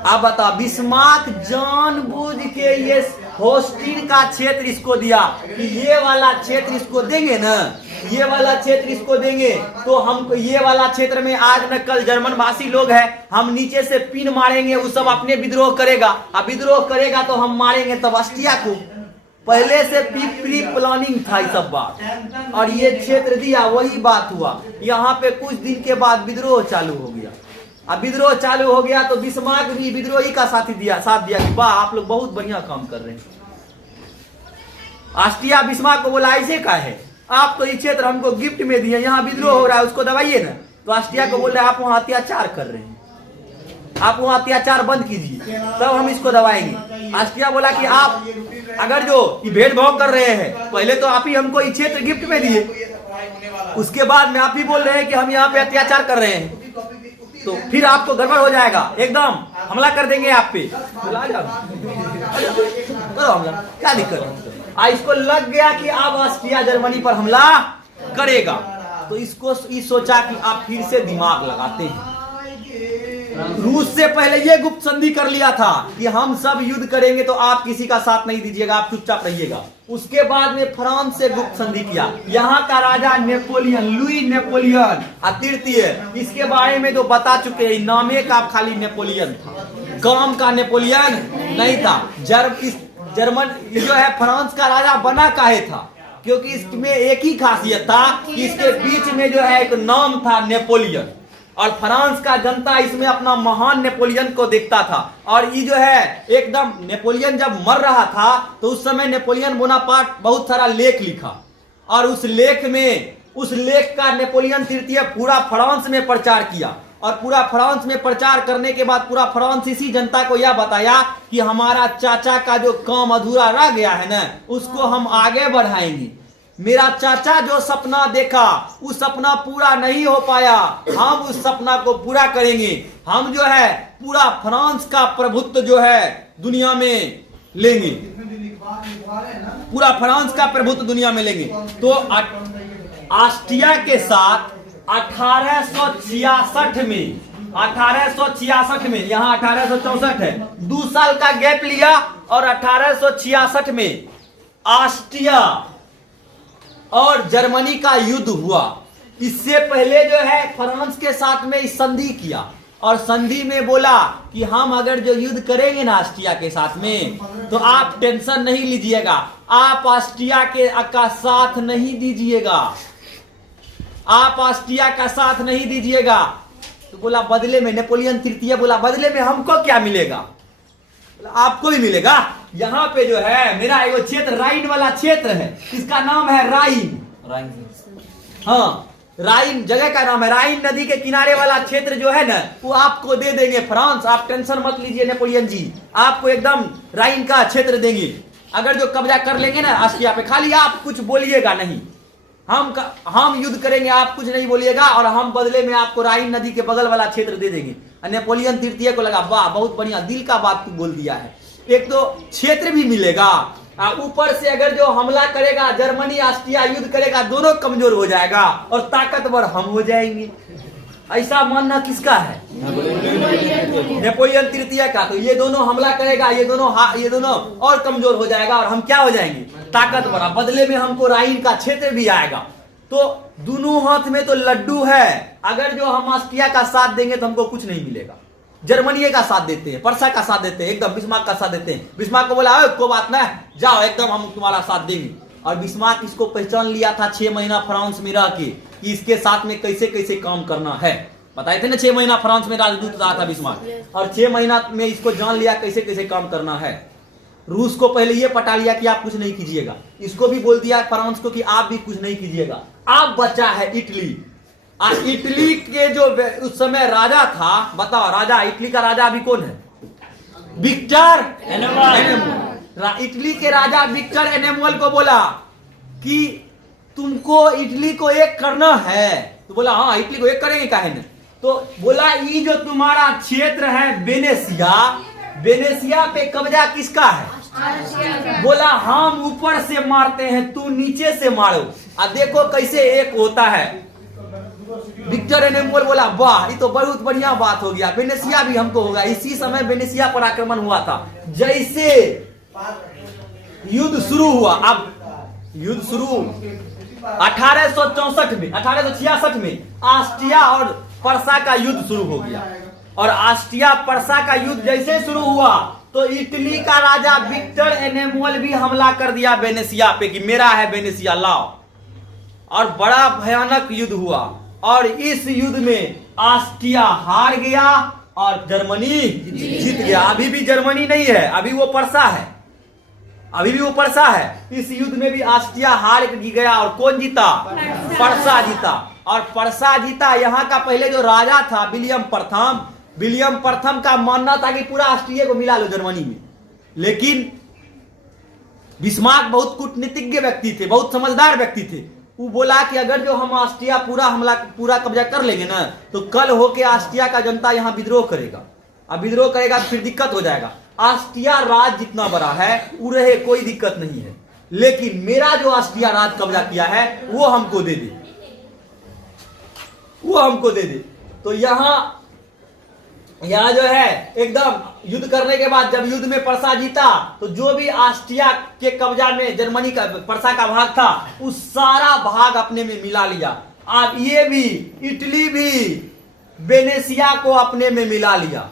अब बता, बिस्मार्क जानबूझ के ये होस्टीन का क्षेत्र इसको दिया कि ये वाला क्षेत्र इसको देंगे ना, ये वाला क्षेत्र इसको देंगे तो हमको ये वाला क्षेत्र में आज न कल जर्मन भाषी लोग हैं, हम नीचे से पिन मारेंगे, वो सब अपने विद्रोह करेगा, अब विद्रोह करेगा तो हम मारेंगे तब ऑस्ट्रिया को। पहले से प्री प्लानिंग था ये सब बात, और ये क्षेत्र दिया, वही बात हुआ। यहाँ पे कुछ दिन के बाद विद्रोह चालू हो गया। अब विद्रोह चालू हो गया तो बिस्मार्क भी विद्रोही का साथ दिया कि वाह आप लोग बहुत बढ़िया काम कर रहे हैं। ऑस्ट्रिया बिस्मार्क को बोला ऐसे का है, आप तो ये क्षेत्र हमको गिफ्ट में दिए, यहाँ विद्रोह हो रहा है उसको दबाइए ना। तो ऑस्ट्रिया को बोल रहे आप वहाँ अत्याचार कर रहे हैं, आप वहाँ अत्याचार बंद कीजिए तब हम इसको दबाएंगे। ऑस्ट्रिया बोला कि आप अगर जो भेदभाव कर रहे हैं, पहले तो आप ही हमको ये क्षेत्र गिफ्ट में दिए, उसके बाद में आप ही बोल रहे हैं कि हम यहाँ पे अत्याचार कर रहे हैं, तो फिर आपको गड़बड़ हो जाएगा, एकदम हमला कर देंगे आप पे। करो हमला, क्या दिक्कत है। इसको लग गया कि अब ऑस्ट्रिया जर्मनी पर हमला करेगा, तो इसको सोचा कि आप फिर से दिमाग लगाते हैं। रूस से पहले ये गुप्त संधि कर लिया था कि हम सब युद्ध करेंगे तो आप किसी का साथ नहीं दीजिएगा, आप चुपचाप रहिएगा। उसके बाद में फ्रांस से गुप्त संधि किया। यहाँ का राजा नेपोलियन, लुई नेपोलियन तृतीय, इसके बारे में जो बता चुके हैं, नामे का खाली नेपोलियन था, काम का नेपोलियन नहीं था। जर्मन जो है फ्रांस का राजा बना काहे था, क्योंकि इसमें एक ही खासियत था कि इसके बीच में जो है एक नाम था नेपोलियन, और फ्रांस का जनता इसमें अपना महान नेपोलियन को देखता था। और ये जो है एकदम नेपोलियन जब मर रहा था तो उस समय नेपोलियन बोनापार्ट बहुत सारा लेख लिखा, और उस लेख का नेपोलियन तृतीय पूरा फ्रांस में प्रचार किया। और पूरा फ्रांस में प्रचार करने के बाद पूरा फ्रांसीसी जनता को यह बताया कि हमारा चाचा का जो काम अधूरा रह गया है ना, उसको हम आगे बढ़ाएंगे। मेरा चाचा जो सपना देखा उस सपना पूरा नहीं हो पाया, हम उस सपना को पूरा करेंगे। हम जो है पूरा फ्रांस का प्रभुत्व जो है दुनिया में लेंगे, पूरा फ्रांस का प्रभुत्व दुनिया में लेंगे। तो ऑस्ट्रिया के साथ 1866 में, यहाँ 1864 है, 2 साल का गैप लिया, और 1866 में ऑस्ट्रिया और जर्मनी का युद्ध हुआ। इससे पहले जो है फ्रांस के साथ में इस संधि किया और संधि में बोला कि हम अगर जो युद्ध करेंगे ना ऑस्ट्रिया के साथ में तो आप टेंशन नहीं लीजिएगा, आप ऑस्ट्रिया का साथ नहीं दीजिएगा, आप ऑस्ट्रिया का साथ नहीं दीजिएगा। तो बोला बदले में, नेपोलियन तृतीय बोला बदले में हमको क्या मिलेगा? आपको भी मिलेगा। यहाँ पे जो है मेरा एक क्षेत्र राइन वाला क्षेत्र है, इसका नाम है राइन। हाँ, राइन जगह का नाम है। राइन नदी के किनारे वाला क्षेत्र जो है ना वो आपको दे देंगे फ्रांस। आप टेंशन मत लीजिए नेपोलियन जी, आपको एकदम राइन का क्षेत्र देंगे अगर जो कब्जा कर लेंगे ना ऑस्ट्रिया पे। खाली आप कुछ बोलिएगा नहीं, हम युद्ध करेंगे, आप कुछ नहीं बोलिएगा और हम बदले में आपको राइन नदी के बगल वाला क्षेत्र दे देंगे। नेपोलियन तृतीय को लगा वाह बहुत बढ़िया, दिल का बात तू बोल दिया है, एक तो क्षेत्र भी मिलेगा, ऊपर से अगर जो हमला करेगा जर्मनी ऑस्ट्रिया युद्ध करेगा, दोनों कमजोर हो जाएगा और ताकतवर हम हो जाएंगे। ऐसा मानना किसका है? नेपोलियन तृतीय का। तो ये दोनों हमला करेगा, ये दोनों और कमजोर हो जाएगा और हम क्या हो जाएंगे? ताकतवर। बदले में हमको राइन का क्षेत्र भी आएगा। तो दोनों हाथ में तो लड्डू है। अगर जो हम ऑस्ट्रिया का साथ देंगे तो हमको कुछ नहीं मिलेगा। जर्मनी का साथ देते हैं, पर्सा का साथ देते हैं, एकदम बिस्मार्क का साथ देते हैं। बिस्मार्क को बोला कोई बात ना, जाओ एकदम हम तुम्हारा साथ देंगे। और बिस्मार्क इसको पहचान लिया था 6 महीना फ्रांस में रह के कि इसके साथ में कैसे कैसे काम करना है। बताए थे ना 6 महीना फ्रांस में राजदूत रहा था बिस्मार्क, और 6 महीना में इसको जान लिया कैसे कैसे काम करना है। रूस को पहले ये पटा लिया कि आप कुछ नहीं कीजिएगा, इसको भी बोल दिया फ्रांस को कि आप भी कुछ नहीं कीजिएगा। अब बचा है इटली। इटली के जो उस समय राजा था, बताओ राजा, इटली का राजा अभी कौन है? विक्टर एनेमुअल। इटली के राजा विक्टर एनेमुअल को बोला कि तुमको इटली को एक करना है। तो बोला हाँ इटली को एक करेंगे, काहे न? तो बोला ये जो तुम्हारा क्षेत्र है वेनेशिया, वेनेशिया पे कब्जा किसका है? बोला हम ऊपर से मारते हैं, तू नीचे से मारो। अब देखो कैसे एक होता है। विक्टर एनेमुअल बोला वाह ये तो बहुत बढ़िया बात हो गया, वेनेशिया भी हमको होगा। इसी समय वेनेशिया पर आक्रमण हुआ था। जैसे युद्ध शुरू हुआ, अब युद्ध शुरू 1864 में, 1866 में ऑस्ट्रिया और पर्सा का युद्ध शुरू हो गया। और ऑस्ट्रिया पर्सा का युद्ध जैसे शुरू हुआ तो इटली का राजा विक्टर एनेमुअल भी हमला कर दिया वेनेशिया पे कि मेरा है वेनेशिया, लाओ। और बड़ा भयानक युद्ध हुआ और इस युद्ध में ऑस्ट्रिया हार गया और जर्मनी जीत गया। अभी भी जर्मनी नहीं है, अभी वो पर्सा है, अभी भी वो पर्सा है। इस युद्ध में भी ऑस्ट्रिया हार गया और कौन जीता? पर्सा जीता। और पर्सा जीता। यहाँ का पहले जो राजा था विलियम प्रथम का मानना था कि पूरा ऑस्ट्रिया को मिला लो जर्मनी में। लेकिन बिस्मार्क बहुत कूटनीतिज्ञ व्यक्ति थे, बहुत समझदार व्यक्ति थे। वो बोला कि अगर जो हम ऑस्ट्रिया पूरा कब्जा कर लेंगे ना तो कल होके ऑस्ट्रिया का जनता यहाँ विद्रोह करेगा, अब विद्रोह करेगा तो फिर दिक्कत हो जाएगा। ऑस्ट्रिया राज जितना बड़ा है वो रहे, कोई दिक्कत नहीं है, लेकिन मेरा जो ऑस्ट्रिया राज कब्जा किया है वो हमको दे दे, वो हमको दे दे। तो यहाँ जो है एकदम युद्ध करने के बाद जब युद्ध में पर्सा जीता तो जो भी ऑस्ट्रिया के कब्जा में जर्मनी का पर्सा का भाग था उस सारा भाग अपने में मिला लिया। अब ये भी इटली भी वेनेशिया को अपने में मिला लिया।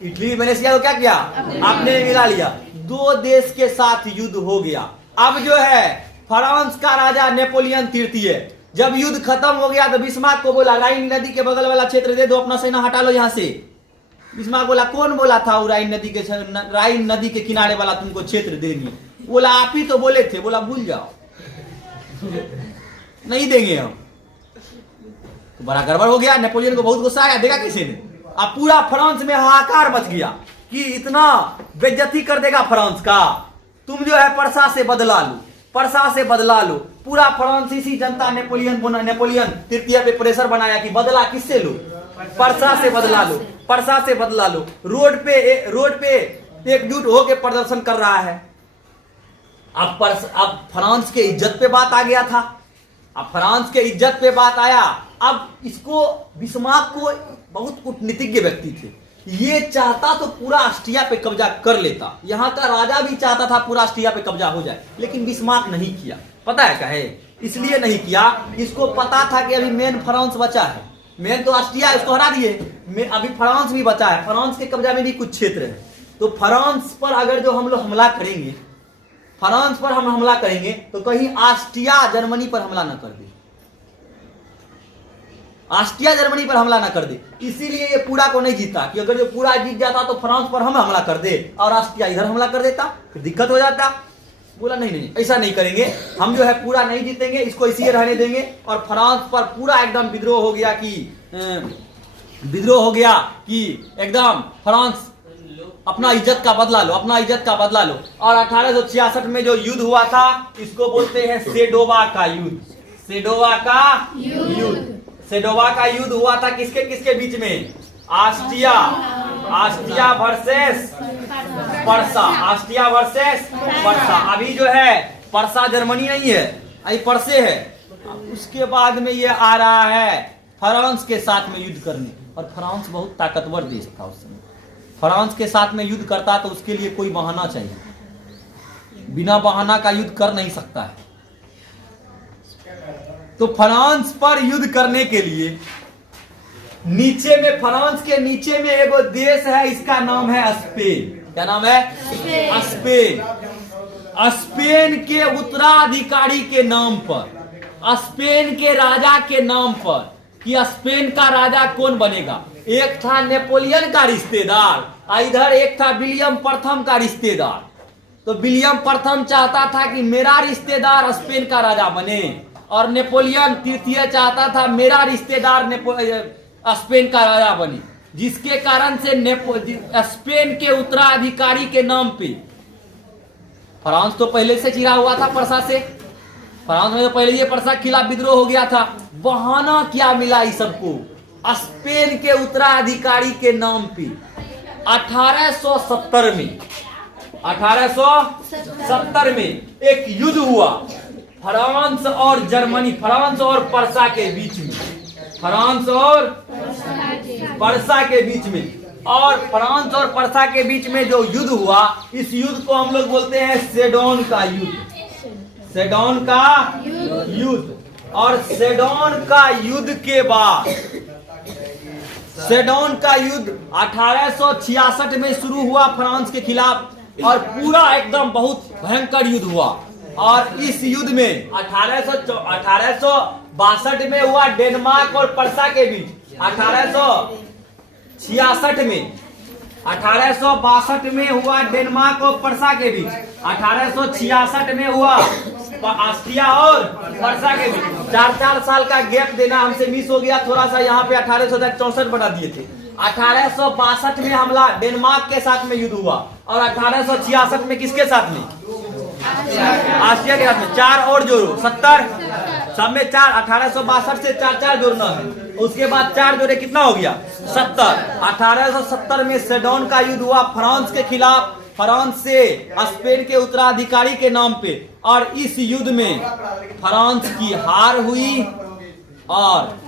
इटली वेनेशिया को क्या किया? अपने में मिला लिया। दो देश के साथ युद्ध हो गया। अब जो है फ्रांस का राजा नेपोलियन तृतीय जब युद्ध खत्म हो गया तो बिस्मार्क को बोला राइन नदी के बगल वाला क्षेत्र दे दो, अपना सेना हटा लो यहाँ से। बिस्मार्क बोला कौन बोला था वो राइन नदी के किनारे वाला तुमको क्षेत्र देंगे? बोला आप ही तो बोले थे। बोला भूल जाओ, नहीं देंगे हम। तो बड़ा गड़बड़ हो गया, नेपोलियन को बहुत गुस्सा आया। देखा किसी ने? अब पूरा फ्रांस में हाहाकार मच गया कि इतना बेइज्जती कर देगा फ्रांस का, तुम जो है पर्सा से बदला लो, पर्सा से बदला लो। पूरा फ्रांसीसी जनता नेपोलियन तृतीय पे प्रेशर बनाया कि बदला किससे लो? पर्सा से बदला लो, पर्सा से बदला लो। रोड पे एकजुट होकर प्रदर्शन कर रहा है। अब फ्रांस के इज्जत पे बात आ गया था। अब फ्रांस के इज्जत पे बात आया। अब इसको बिस्मार्क को बहुत कूटनीतिज्ञ व्यक्ति थे, ये चाहता तो पूरा ऑस्ट्रिया पे कब्जा कर लेता। यहाँ का राजा भी चाहता था पूरा ऑस्ट्रिया पे कब्जा हो जाए, लेकिन बिस्मार्क नहीं किया। पता है क्या है? इसलिए नहीं किया, इसको पता था कि अभी मेन फ्रांस बचा है, मेन तो ऑस्ट्रिया, उसको हरा दिए, अभी फ्रांस भी बचा है, फ्रांस के कब्जा में भी कुछ क्षेत्र है। तो फ्रांस पर अगर जो हम लोग हमला करेंगे, फ्रांस पर हम हमला करेंगे तो कहीं ऑस्ट्रिया जर्मनी पर हमला ना कर दे, ऑस्ट्रिया जर्मनी पर हमला ना कर दे। इसीलिए ये पूरा को नहीं जीता, कि अगर जो पूरा जीत जाता तो फ्रांस पर हम हमला कर दे और ऑस्ट्रिया इधर हमला कर देता, फिर दिक्कत हो जाता। बोला नहीं नहीं ऐसा नहीं करेंगे, हम जो है पूरा नहीं जीतेंगे, इसको इसी रहने देंगे। और फ्रांस पर पूरा एकदम विद्रोह हो गया कि एकदम फ्रांस अपना इज्जत का बदला लो, अपना इज्जत का बदला लो। और 1866 में जो युद्ध हुआ था, इसको बोलते हैं सेडोवा का युद्ध, सेडोवा का युद्ध। सेडोवा का युद्ध हुआ था किसके किसके बीच में? Austria, Austria versus Parsa, Austria versus Parsa. अभी जो है पर्सा जर्मनी नहीं है, अभी पर्से है। उसके बाद में ये आ रहा है फ्रांस के साथ में युद्ध करने, और फ्रांस बहुत ताकतवर देश था उस समय। फ्रांस के साथ में युद्ध करता तो उसके लिए कोई बहाना चाहिए, बिना बहाना का युद्ध कर नहीं सकता है। तो फ्रांस पर युद्ध करने के लिए नीचे में, फ्रांस के नीचे में एक देश है, इसका नाम है स्पेन। क्या नाम है? स्पेन। स्पेन के उत्तराधिकारी के नाम पर, स्पेन के राजा के नाम पर, कि स्पेन का राजा कौन बनेगा। एक था नेपोलियन का रिश्तेदार, इधर एक था विलियम प्रथम का रिश्तेदार। तो विलियम प्रथम चाहता था कि मेरा रिश्तेदार स्पेन का राजा बने, और नेपोलियन तृतीय चाहता था मेरा रिश्तेदार स्पेन का राजा बने, जिसके कारण से स्पेन के उत्तराधिकारी के नाम पे फ्रांस तो पहले से चिरा हुआ था पर्सा से, फ्रांस में तो पहले ये पर्सा के खिलाफ विद्रोह हो गया था। बहाना क्या मिला इस सबको? स्पेन के उत्तराधिकारी के नाम पे 1870 में, 1870 में एक युद्ध हुआ फ्रांस और जर्मनी, फ्रांस और पर्सा के बीच में, फ्रांस और पर्सा के बीच में। और फ्रांस और पर्सा के बीच में जो युद्ध हुआ, इस युद्ध को हम लोग बोलते हैं सेडोन का युद्ध, सेडोन का युद्ध। और सेडोन का युद्ध के बाद, सेडोन का युद्ध 1866 में शुरू हुआ फ्रांस के खिलाफ, और पूरा एकदम बहुत भयंकर युद्ध हुआ। और इस युद्ध में 1862 में हुआ डेनमार्क और पर्सा के बीच, 1866 में, 1862 में हुआ डेनमार्क और पर्सा के बीच, 1866 में हुआ ऑस्ट्रिया और पर्सा के बीच। 4-4 साल का गैप देना हमसे मिस हो गया थोड़ा सा, यहाँ पे 1864 बना दिए थे। 1862 में हमला डेनमार्क के साथ में युद्ध हुआ, और 1866 में किसके साथ में? ऑस्ट्रिया के साथ में। 4 और जोड़ो, 70, सब में 4, 1862 से 4 जोड़ना है, उसके बाद 4 जोड़े कितना हो गया? 70। 1870 में सेडोन का युद्ध हुआ फ्रांस के खिलाफ, फ्रांस से स्पेन के उत्तराधिकारी के नाम पे। और इस युद्ध में फ्रांस की हार हुई और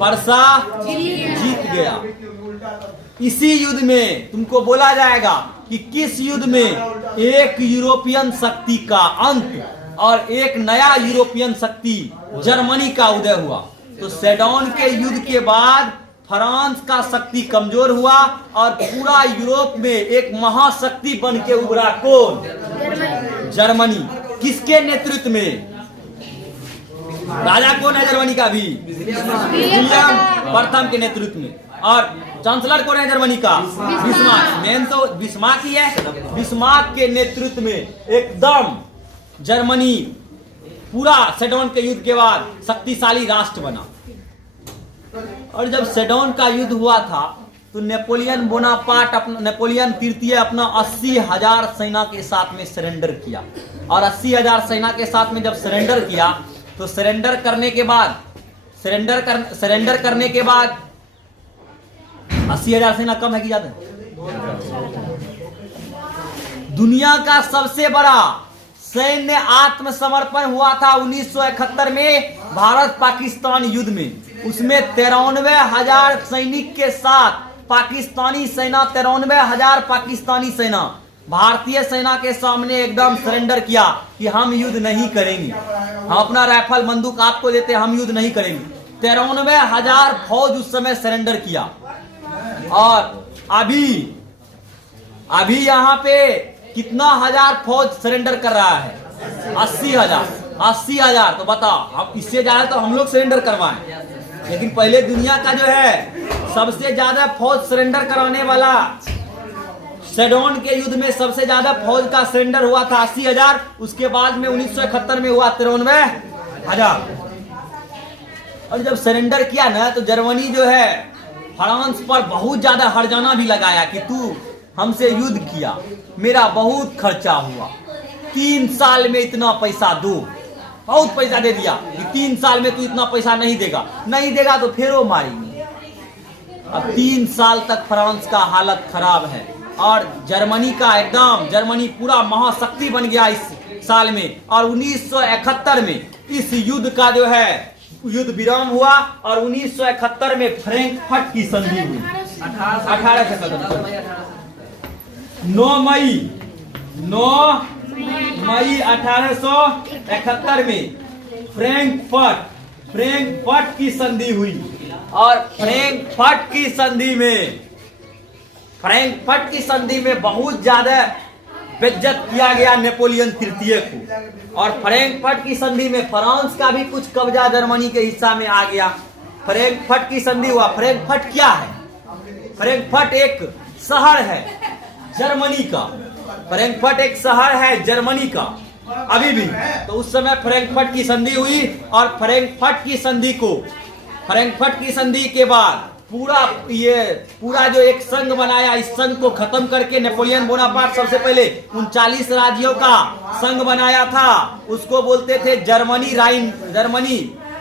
पर्सा जीत गया। इसी युद्ध में तुमको बोला जाएगा कि किस युद्ध में एक यूरोपियन शक्ति का अंत और एक नया यूरोपियन शक्ति जर्मनी का उदय हुआ। तो सेडोन के युद्ध के बाद फ्रांस का शक्ति कमजोर हुआ, और पूरा यूरोप में एक महाशक्ति बन के उभरा। कौन? जर्मनी। किसके नेतृत्व में? राजा कौन है जर्मनी का? भी विलियम प्रथम के नेतृत्व में। और चांसलर कौन है जर्मनी का? बिस्मार्क। मेन तो बिस्मार्क ही है। बिस्मार्क के नेतृत्व में एकदम जर्मनी पूरा सेडोन के युद्ध के बाद शक्तिशाली राष्ट्र बना। और जब सेडोन का युद्ध हुआ था तो नेपोलियन बोनापार्ट, नेपोलियन तृतीय अपना 80,000 सेना के साथ में सरेंडर किया। और 80,000 सेना के साथ में जब सरेंडर किया, तो सरेंडर करने के बाद 80,000 सेना कम है कि ज्यादा? दुनिया का सबसे बड़ा सैन्य आत्मसमर्पण हुआ था 1971 में भारत पाकिस्तान युद्ध में। उसमें 93,000 सैनिक के साथ पाकिस्तानी सेना, 93,000 पाकिस्तानी सेना भारतीय सेना के सामने एकदम सरेंडर किया कि हम युद्ध नहीं करेंगे, हम अपना राइफल बंदूक आपको देते, हम युद्ध नहीं करेंगे। 93,000 फौज उस समय सरेंडर किया। और अभी यहाँ पे कितना हजार फौज सरेंडर कर रहा है? 80,000। तो बताओ, अब इससे ज्यादा तो हम लोग सरेंडर करवाएं, लेकिन पहले दुनिया का जो है सबसे ज्यादा फौज सरेंडर कराने वाला सेडोन के युद्ध में सबसे ज्यादा फौज का सरेंडर हुआ था 80,000। उसके बाद में 1971 में हुआ 93,000। और जब सरेंडर किया ना तो जर्मनी जो है फ्रांस पर बहुत ज्यादा हर्जाना भी लगाया कि तू हमसे युद्ध किया, मेरा बहुत खर्चा हुआ, 3 साल में इतना पैसा दो। बहुत पैसा दे दिया कि 3 साल में तू इतना पैसा नहीं देगा तो फिर वो मारेंगे। अब 3 साल तक फ्रांस का हालत खराब है और जर्मनी पूरा महाशक्ति बन गया इस साल में। और 1971 में इस युद्ध का जो है युद्ध विराम हुआ और 1971 में फ्रैंकफर्ट की संधि हुई। 9 मई 1871 में फ्रैंकफर्ट की संधि हुई। और फ्रैंकफर्ट की संधि में बहुत ज्यादा बेइज्जत किया गया नेपोलियन तृतीय को। और फ्रैंकफर्ट की संधि में फ्रांस का भी कुछ कब्जा जर्मनी के हिस्सा में आ गया। फ्रैंकफर्ट की संधि हुआ। फ्रैंकफर्ट क्या है? फ्रैंकफर्ट एक शहर है जर्मनी का। फ्रैंकफर्ट एक शहर है जर्मनी का अभी भी। तो उस समय फ्रैंकफर्ट की संधि हुई और फ्रैंकफर्ट की संधि के बाद पूरा जो एक संघ बनाया, इस संघ को खत्म करके नेपोलियन बोनापार्ट सबसे पहले 39 राज्यों का संघ बनाया था। उसको बोलते थे जर्मनी।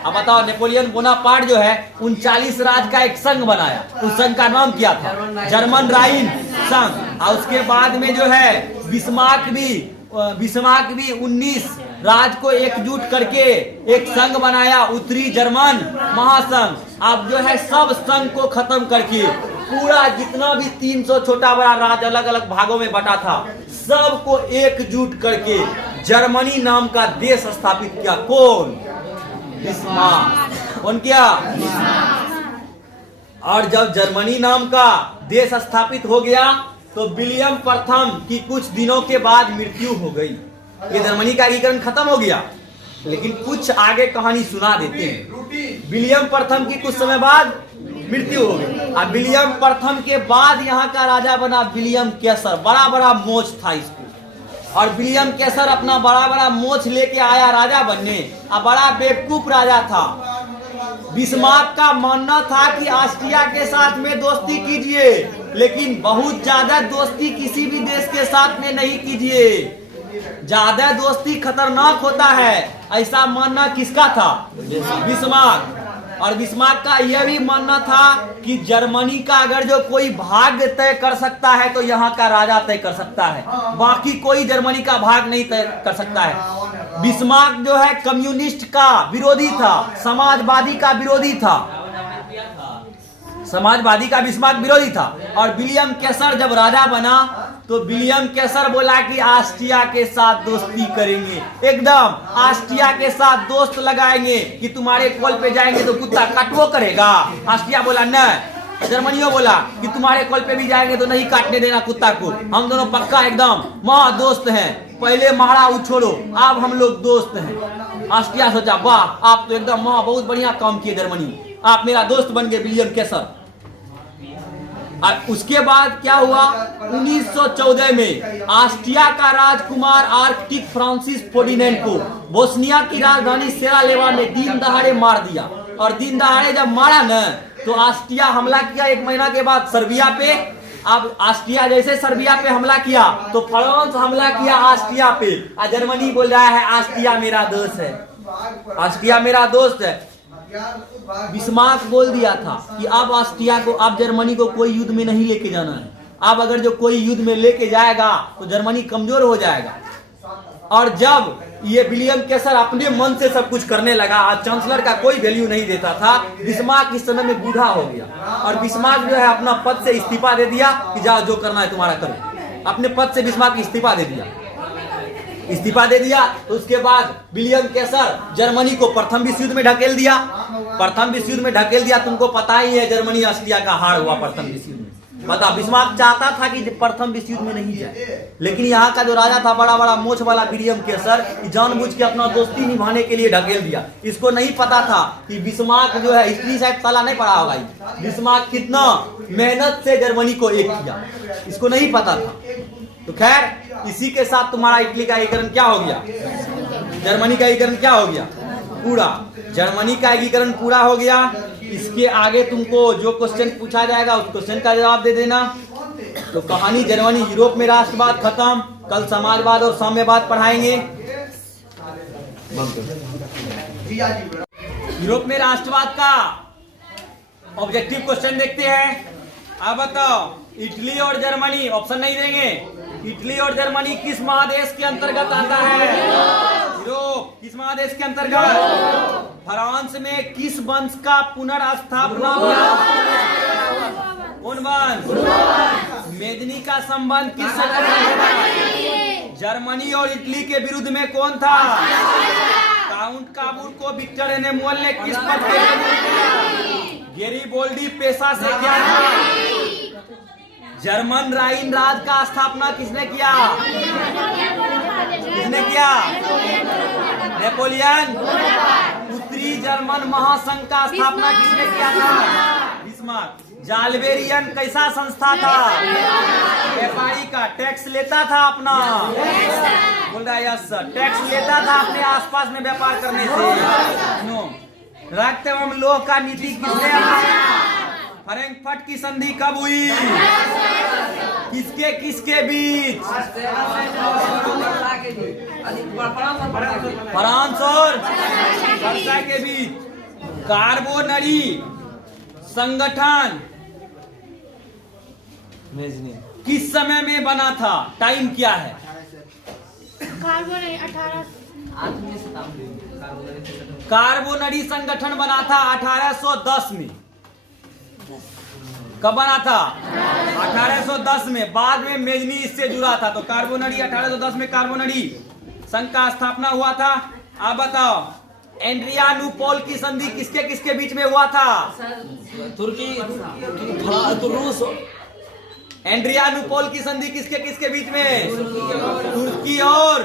अब बताओ, नेपोलियन बोनापार्ट जो है 39 राज्य का एक संघ बनाया। उस संघ का नाम क्या था? जर्मन राइन संघ। और उसके बाद में जो है बिस्मार्क भी 19 राज्य को एकजुट करके एक संघ बनाया, उत्तरी जर्मन महासंघ। अब जो है सब संघ को खत्म करके पूरा जितना भी 300 छोटा बड़ा राज्य अलग अलग भागों में बटा था, सबको एकजुट करके जर्मनी नाम का देश स्थापित किया। कौन? बिस्मार्क। कौन किया? और जब जर्मनी नाम का देश स्थापित हो गया तो विलियम प्रथम की कुछ दिनों के बाद मृत्यु हो गई। ये जर्मनी का एकीकरण खत्म हो गया। लेकिन कुछ आगे कहानी सुना देते हैं। विलियम प्रथम की कुछ समय बाद मृत्यु हो गई। अब विलियम प्रथम के बाद यहाँ का राजा बना विलियम केसर। बड़ा मोच था इसको। और विलियम केसर अपना बड़ा मोच लेके आया राजा बनने। अब बड़ा बेवकूफ राजा था। बिस्मार्क का मानना था कि ऑस्ट्रिया के साथ में दोस्ती कीजिए, लेकिन बहुत ज्यादा दोस्ती किसी भी देश के साथ में नहीं कीजिए, ज्यादा दोस्ती खतरनाक होता है। ऐसा मानना किसका था? बिस्मार्क। और बिस्मार्क का यह भी मानना था कि जर्मनी का अगर जो कोई भाग्य तय कर सकता है तो यहाँ का राजा तय कर सकता है, बाकी कोई जर्मनी का भाग नहीं तय कर सकता है। बिस्मार्क जो है कम्युनिस्ट का विरोधी था, समाजवादी का विरोधी था। बिस्मार्क विरोधी था। और विलियम केसर जब राजा बना तो विलियम केसर बोला कि ऑस्ट्रिया के साथ दोस्ती करेंगे, एकदम ऑस्ट्रिया के साथ दोस्त लगाएंगे कि तुम्हारे कोल पे जाएंगे तो कुत्ता काटवो करेगा। ऑस्ट्रिया बोला नहीं। जर्मनियों बोला कि तुम्हारे कोल पे भी जाएंगे तो नहीं काटने देना कुत्ता को, हम दोनों पक्का एकदम माँ दोस्त हैं, पहले मारा उछोड़ो, अब हम लोग दोस्त हैं। ऑस्ट्रिया सोचा वाह आप तो एकदम माँ बहुत बढ़िया काम किए जर्मनी, आप मेरा दोस्त बन गए विलियम केसर। और उसके बाद क्या हुआ? 1914 में ऑस्ट्रिया का राजकुमार आर्कटिक फ्रांसिस फर्डिनेंड को बोस्निया की राजधानी सेरालेवा में दिन दहाड़े मार दिया। और दिन दहाड़े जब मारा न तो ऑस्ट्रिया हमला किया 1 महीना के बाद सर्बिया पे। अब ऑस्ट्रिया जैसे सर्बिया पे हमला किया तो फ्रांस हमला किया ऑस्ट्रिया पे। और जर्मनी बोल रहा है ऑस्ट्रिया मेरा दोस्त है, ऑस्ट्रिया मेरा दोस्त है। बिस्मार्क बोल दिया था कि अब ऑस्ट्रिया को, अब जर्मनी को कोई युद्ध में नहीं लेके जाना है। अब अगर जो कोई युद्ध में लेके जाएगा तो जर्मनी कमजोर हो जाएगा। और जब ये विलियम केसर अपने मन से सब कुछ करने लगा, आज चांसलर का कोई वैल्यू नहीं देता था। बिस्मार्क इस समय में बूढ़ा हो गया और बिस्मार्क जो है अपना पद से इस्तीफा दे दिया कि जाओ जो करना है तुम्हारा करो। अपने पद से बिस्मार्क इस्तीफा दे दिया। इस्तीफा दे दिया तो उसके बाद विलियम केसर जर्मनी को प्रथम विश्व युद्ध में ढकेल दिया। प्रथम विश्व युद्ध में ढकेल दिया, तुमको पता ही है जर्मनी ऑस्ट्रिया का हार हुआ प्रथम विश्व युद्ध में। बता, बिस्मार्क चाहता था कि प्रथम विश्व युद्ध में नहीं जाए, लेकिन यहाँ का जो राजा था बड़ा बड़ा मोछ वाला विलियम केसर, जानबूझ के अपना दोस्ती निभाने के लिए ढकेल दिया। इसको नहीं पता था कि बिस्मार्क जो है, हिस्ट्री शायद साला नहीं पढ़ा होगा, बिस्मार्क कितना मेहनत से जर्मनी को एक किया, इसको नहीं पता था। तो खैर इसी के साथ तुम्हारा इटली का एकीकरण क्या हो गया, जर्मनी का एकीकरण क्या हो गया, पूरा। जर्मनी का एकीकरण पूरा हो गया। इसके आगे तुमको जो क्वेश्चन पूछा जाएगा उस क्वेश्चन का जवाब दे देना। तो कहानी जर्मनी यूरोप में राष्ट्रवाद खत्म। कल समाजवाद और साम्यवाद पढ़ाएंगे। यूरोप में राष्ट्रवाद का ऑब्जेक्टिव क्वेश्चन देखते हैं। अब बताओ, इटली और जर्मनी, ऑप्शन नहीं देंगे, इटली और जर्मनी किस महादेश के अंतर्गत आता है, यूरोप। किस महादेश के अंतर्गत। फ्रांस में किस वंश का पुनर्स्थापना हुआ, कौन वंश, मेदिनी का संबंध किस से, जर्मनी और इटली के विरुद्ध में कौन था, काउंट काबूल को विक्टर एनेमुअल ने किस पद पे, गेरिबोल्डी पेशा से क्या था, जर्मन राइन राज का स्थापना किसने किया, किसने किया, नेपोलियन। उत्तरी जर्मन महासंघ का स्थापना किसने किया था, बिस्मार्क। जाल्बेरियन कैसा संस्था था, व्यापारी का, टैक्स लेता था अपना, बोल रहा है यस सर, टैक्स लेता था अपने आसपास में व्यापार करने से। नो, रक्त एवं लोह का नीति किसने अपनाया, फ्रैंकफर्ट की संधि कब हुई, किसके किसके बीच, फ्रांस और वर्षा के बीच। कार्बोनरी संगठन किस समय में बना था, टाइम क्या है, कार्बोनरी संगठन बना था 1810 में। कब बना था, 1810 में। बाद में मेजनी इससे जुड़ा था, तो कार्बोनरी 1810 में कार्बोनरी संघ का स्थापना हुआ था। आप बताओ, एड्रियानोपोल की संधि किसके किसके बीच में हुआ था, तुर्की, रूस। एड्रियानोपोल की संधि किसके किसके बीच में, तुर्की और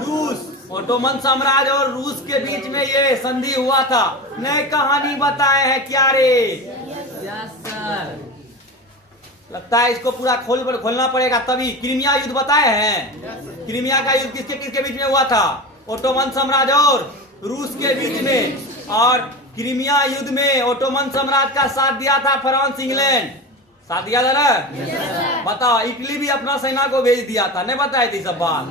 रूस। ओटोमन साम्राज्य और रूस के बीच में ये संधि हुआ था। नए कहानी बताए हैं क्या रे, लगता है इसको पूरा खोलना पड़ेगा तभी। क्रीमिया युद्ध बताए हैं, क्रीमिया का युद्ध किसके किसके बीच में हुआ था, ओटोमन साम्राज्य और रूस के बीच में। और क्रीमिया युद्ध में ओटोमन साम्राज्य का साथ दिया था फ्रांस, इंग्लैंड, साथ दिया था ना। बताओ, इटली भी अपना सेना को भेज दिया था, नहीं बताए थे सब बात।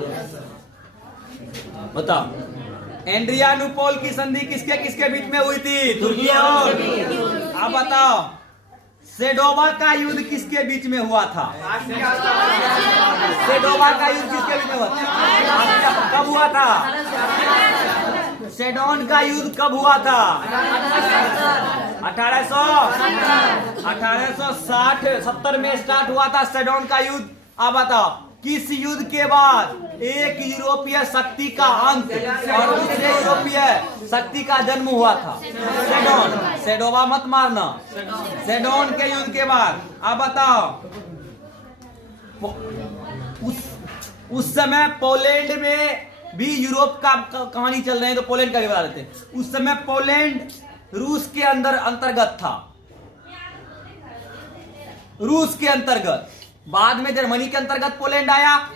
बताओ, एड्रियानोपोल की संधि किसके किसके बीच में हुई थी, तुर्की और। अब बताओ, सेडोवा का युद्ध किसके बीच में हुआ था, सेडोवा का युद्ध किसके बीच में हुआ था, कब हुआ था, सेडोन का युद्ध कब हुआ था, 1860-70 में स्टार्ट हुआ था सेडोन का युद्ध। अब बताओ, किस युद्ध के बाद एक यूरोपीय शक्ति का अंत और दूसरे यूरोपीय शक्ति का जन्म हुआ था, सेडोन। सेडोवा मत मारना, सेडोन के युद्ध के बाद। अब बताओ, उस समय पोलैंड में भी यूरोप का कहानी चल रही है, तो पोलैंड का भी बता देते हैं। उस समय पोलैंड रूस के अंतर्गत था, रूस के अंतर्गत। बाद में जर्मनी के अंतर्गत पोलैंड आया,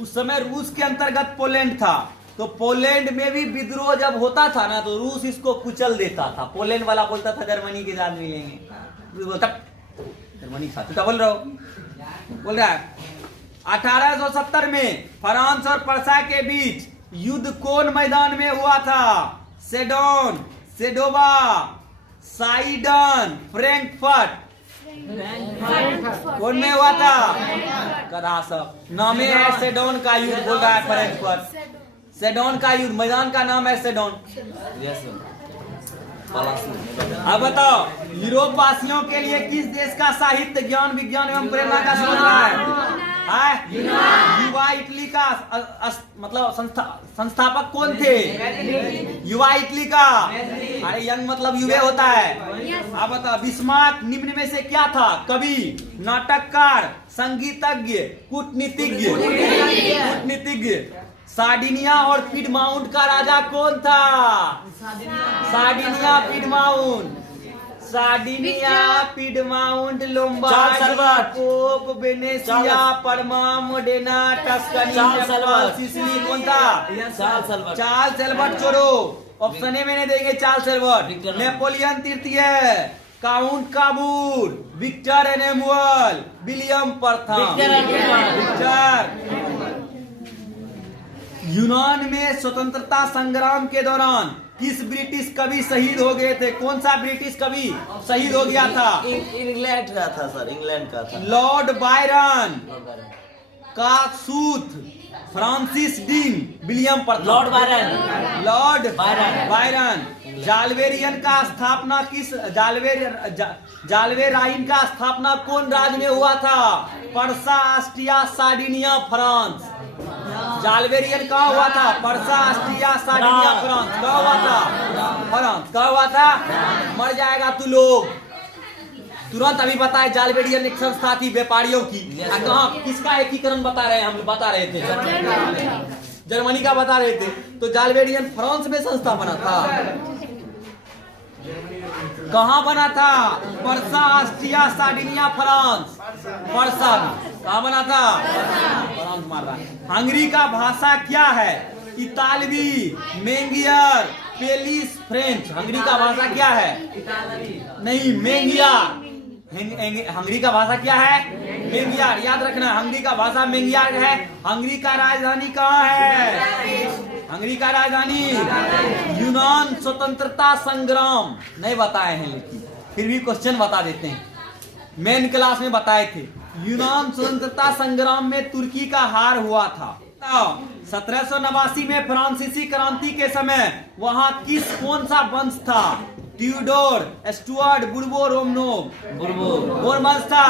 उस समय रूस के अंतर्गत पोलैंड था। तो पोलैंड में भी विद्रोह जब होता था ना, तो रूस इसको कुचल देता था। पोलैंड वाला बोलता था जर्मनी के साथ मिलेंगे, बोलता जर्मनी के साथ, बोल रहा हो, बोल रहा है। 1870 में फ्रांस और पर्सा के बीच युद्ध कौन मैदान में हुआ था, सेडोन, सेडोवा, साइडन, फ्रैंकफर्ट, कौन में हुआ था, कदा सब नामे है सेडोन का युद्ध, बोल रहा है फ्रैंकफर्ट। सेडोन का युद्ध, मैदान का नाम है सेडोन। अब बताओ, यूरोप वासियों के लिए किस देश का साहित्य, ज्ञान, विज्ञान एवं प्रेरणा का स्रोत रहा है? मतलब संस्थापक कौन थे? युवा इटली का। अरे यंग मतलब युवे होता है। अब बता, बिस्मार्क निम्न में से क्या था? कवि, नाटककार, संगीतज्ञ, कूटनीतिज्ञ। सार्डिनिया और पिडमाउंट का राजा कौन था? Sardinia, Piedmont, Lombardy, Pope, Venetia, Parma, Modena, Tuscany, Sicily. कौन था? Charles Albert. छोड़ो, ऑप्शन ए मैंने देंगे चार्ल्स एल्बर्ट। नेपोलियन तृतीय, count Cavour, Victor Emmanuel, William प्रथम। यूनान में स्वतंत्रता संग्राम के दौरान किस ब्रिटिश कवि शहीद हो गए थे? कौन सा ब्रिटिश कवि शहीद हो गया था? इंग्लैंड का था सर, इंग्लैंड का था। Lord Byron, Kossuth, Francis Dean, William प्रथम। Lord Byron. जाल्वेरियन का स्थापना किस जाल्वेराइन का स्थापना कौन राज्य में हुआ था? Prussia, Austria, Sardinia, France. Zollverein कहाँ हुआ था? Prussia, Austria, Sardinia, France. कहाँ हुआ था? फ्रांस। कहाँ हुआ था? मर जाएगा तू लोग। तुरंत अभी बताए, जाल्वेरियन एक संस्था थी व्यापारियों की। कहाँ, किसका एकीकरण बता रहे हैं? हम बता रहे थे जर्मनी का बता रहे थे। तो जाल्वेरियन फ्रांस में संस्था बना था। कहाँ बना था? Prussia, Austria, Sardinia, France. Parsa कहाँ बना था? फ्रांस मार रहा है। हंगरी का भाषा क्या है? इतालवी, मेंगियर, पेलिश, फ्रेंच। हंगरी का भाषा क्या है? नहीं, मेंगियार। हंगरी का भाषा क्या है? मेंगियार। याद रखना, हंगरी का भाषा मेंगियार है। हंगरी का राजधानी कहाँ है? हंगरी का राजधानी यूनान स्वतंत्रता संग्राम नहीं बताए हैं, लेकिन फिर भी क्वेश्चन बता देते हैं। मेन क्लास में बताए थे। यूनान स्वतंत्रता संग्राम में तुर्की का हार हुआ था। 1789 में फ्रांसीसी क्रांति के समय वहां कौन सा वंश था? ट्यूडोर, स्टुअर्ट, बुर्बो, रोमनोव। कौन वंश था?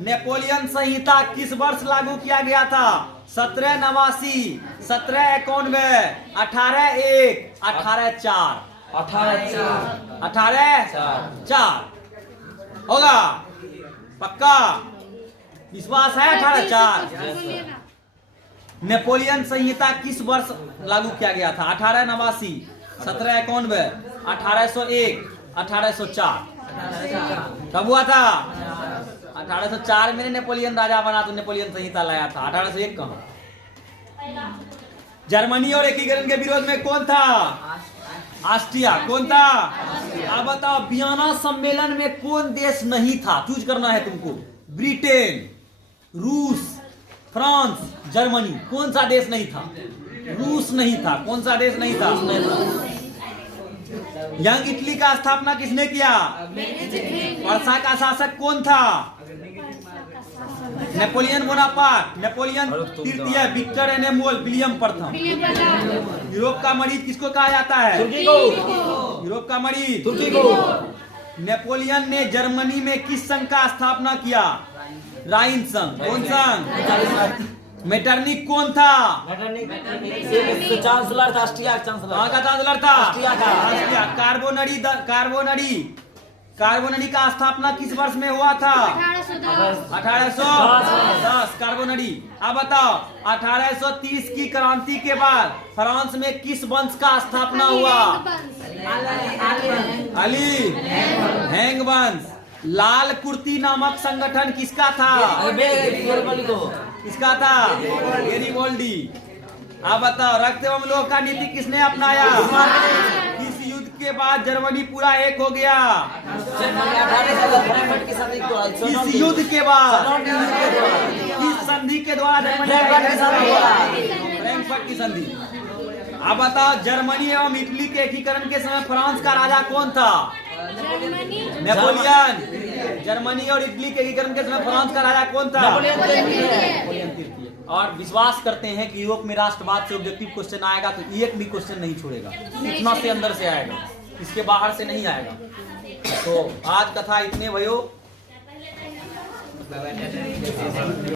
नेपोलियन संहिता किस वर्ष लागू किया गया था? 1789, 1791, 1801, 1804। 1804 होगा पक्का? विश्वास है? 1804। नेपोलियन संहिता किस वर्ष लागू किया गया था? 1889, 1791, 1801, 1804। कब हुआ था? 1804 में नेपोलियन राजा बना तो नेपोलियन संहिता लाया था। 1801 कहां? जर्मनी और एकीकरण के विरोध में कौन था? ऑस्ट्रिया। कौन था? अब बताओ, वियना सम्मेलन में कौन देश नहीं था? चूज करना है तुमको। ब्रिटेन, रूस, फ्रांस, जर्मनी। कौन सा देश नहीं था? रूस नहीं था। कौन सा देश नहीं था? यंग इटली का स्थापना किसने किया? वर्षा का शासक कौन था? Napoleon Bonaparte. नेपोलियन तृतीय, विक्टर एनेमुअल, विलियम प्रथम। यूरोप का मरीज किसको कहा जाता है? यूरोप का मरीज तुर्की को। नेपोलियन ने जर्मनी में किस संघ का स्थापना किया? राइन संघ। कौन संघ? मेटरनिक कौन था? चांसलर था, ऑस्ट्रिया का चांसलर। कहाँ का चांसलर था? ऑस्ट्रिया का। कार्बोनरी का स्थापना किस वर्ष में हुआ था? 1810। कार्बोनरी। अब बताओ, 1830 की क्रांति के बाद फ्रांस में किस वंश का स्थापना हुआ? अली हैंग वंश। लाल कुर्ती नामक संगठन किसका था? किसका था? गेरिबोल्डी। अब बताओ, रक्त एवं लोह का नीति किसने अपनाया? किस युद्ध के बाद जर्मनी पूरा एक हो गया? किस युद्ध के बाद? किस संधि के द्वारा जर्मनी फ्रैंकफर्ट की संधि। अब बताओ, जर्मनी एवं इटली के एकीकरण के समय फ्रांस का राजा कौन था? नेपोलियन। जर्मनी और इटली के एकीकरण के समय फ्रांस का राजा कौन था? नेपोलियन तृतीय। और विश्वास करते हैं कि यूरोप में राष्ट्रवाद से ऑब्जेक्टिव क्वेश्चन आएगा तो एक भी क्वेश्चन नहीं छोड़ेगा। इतना से अंदर से आएगा, इसके बाहर से नहीं आएगा। तो आज कथा इतने भयो।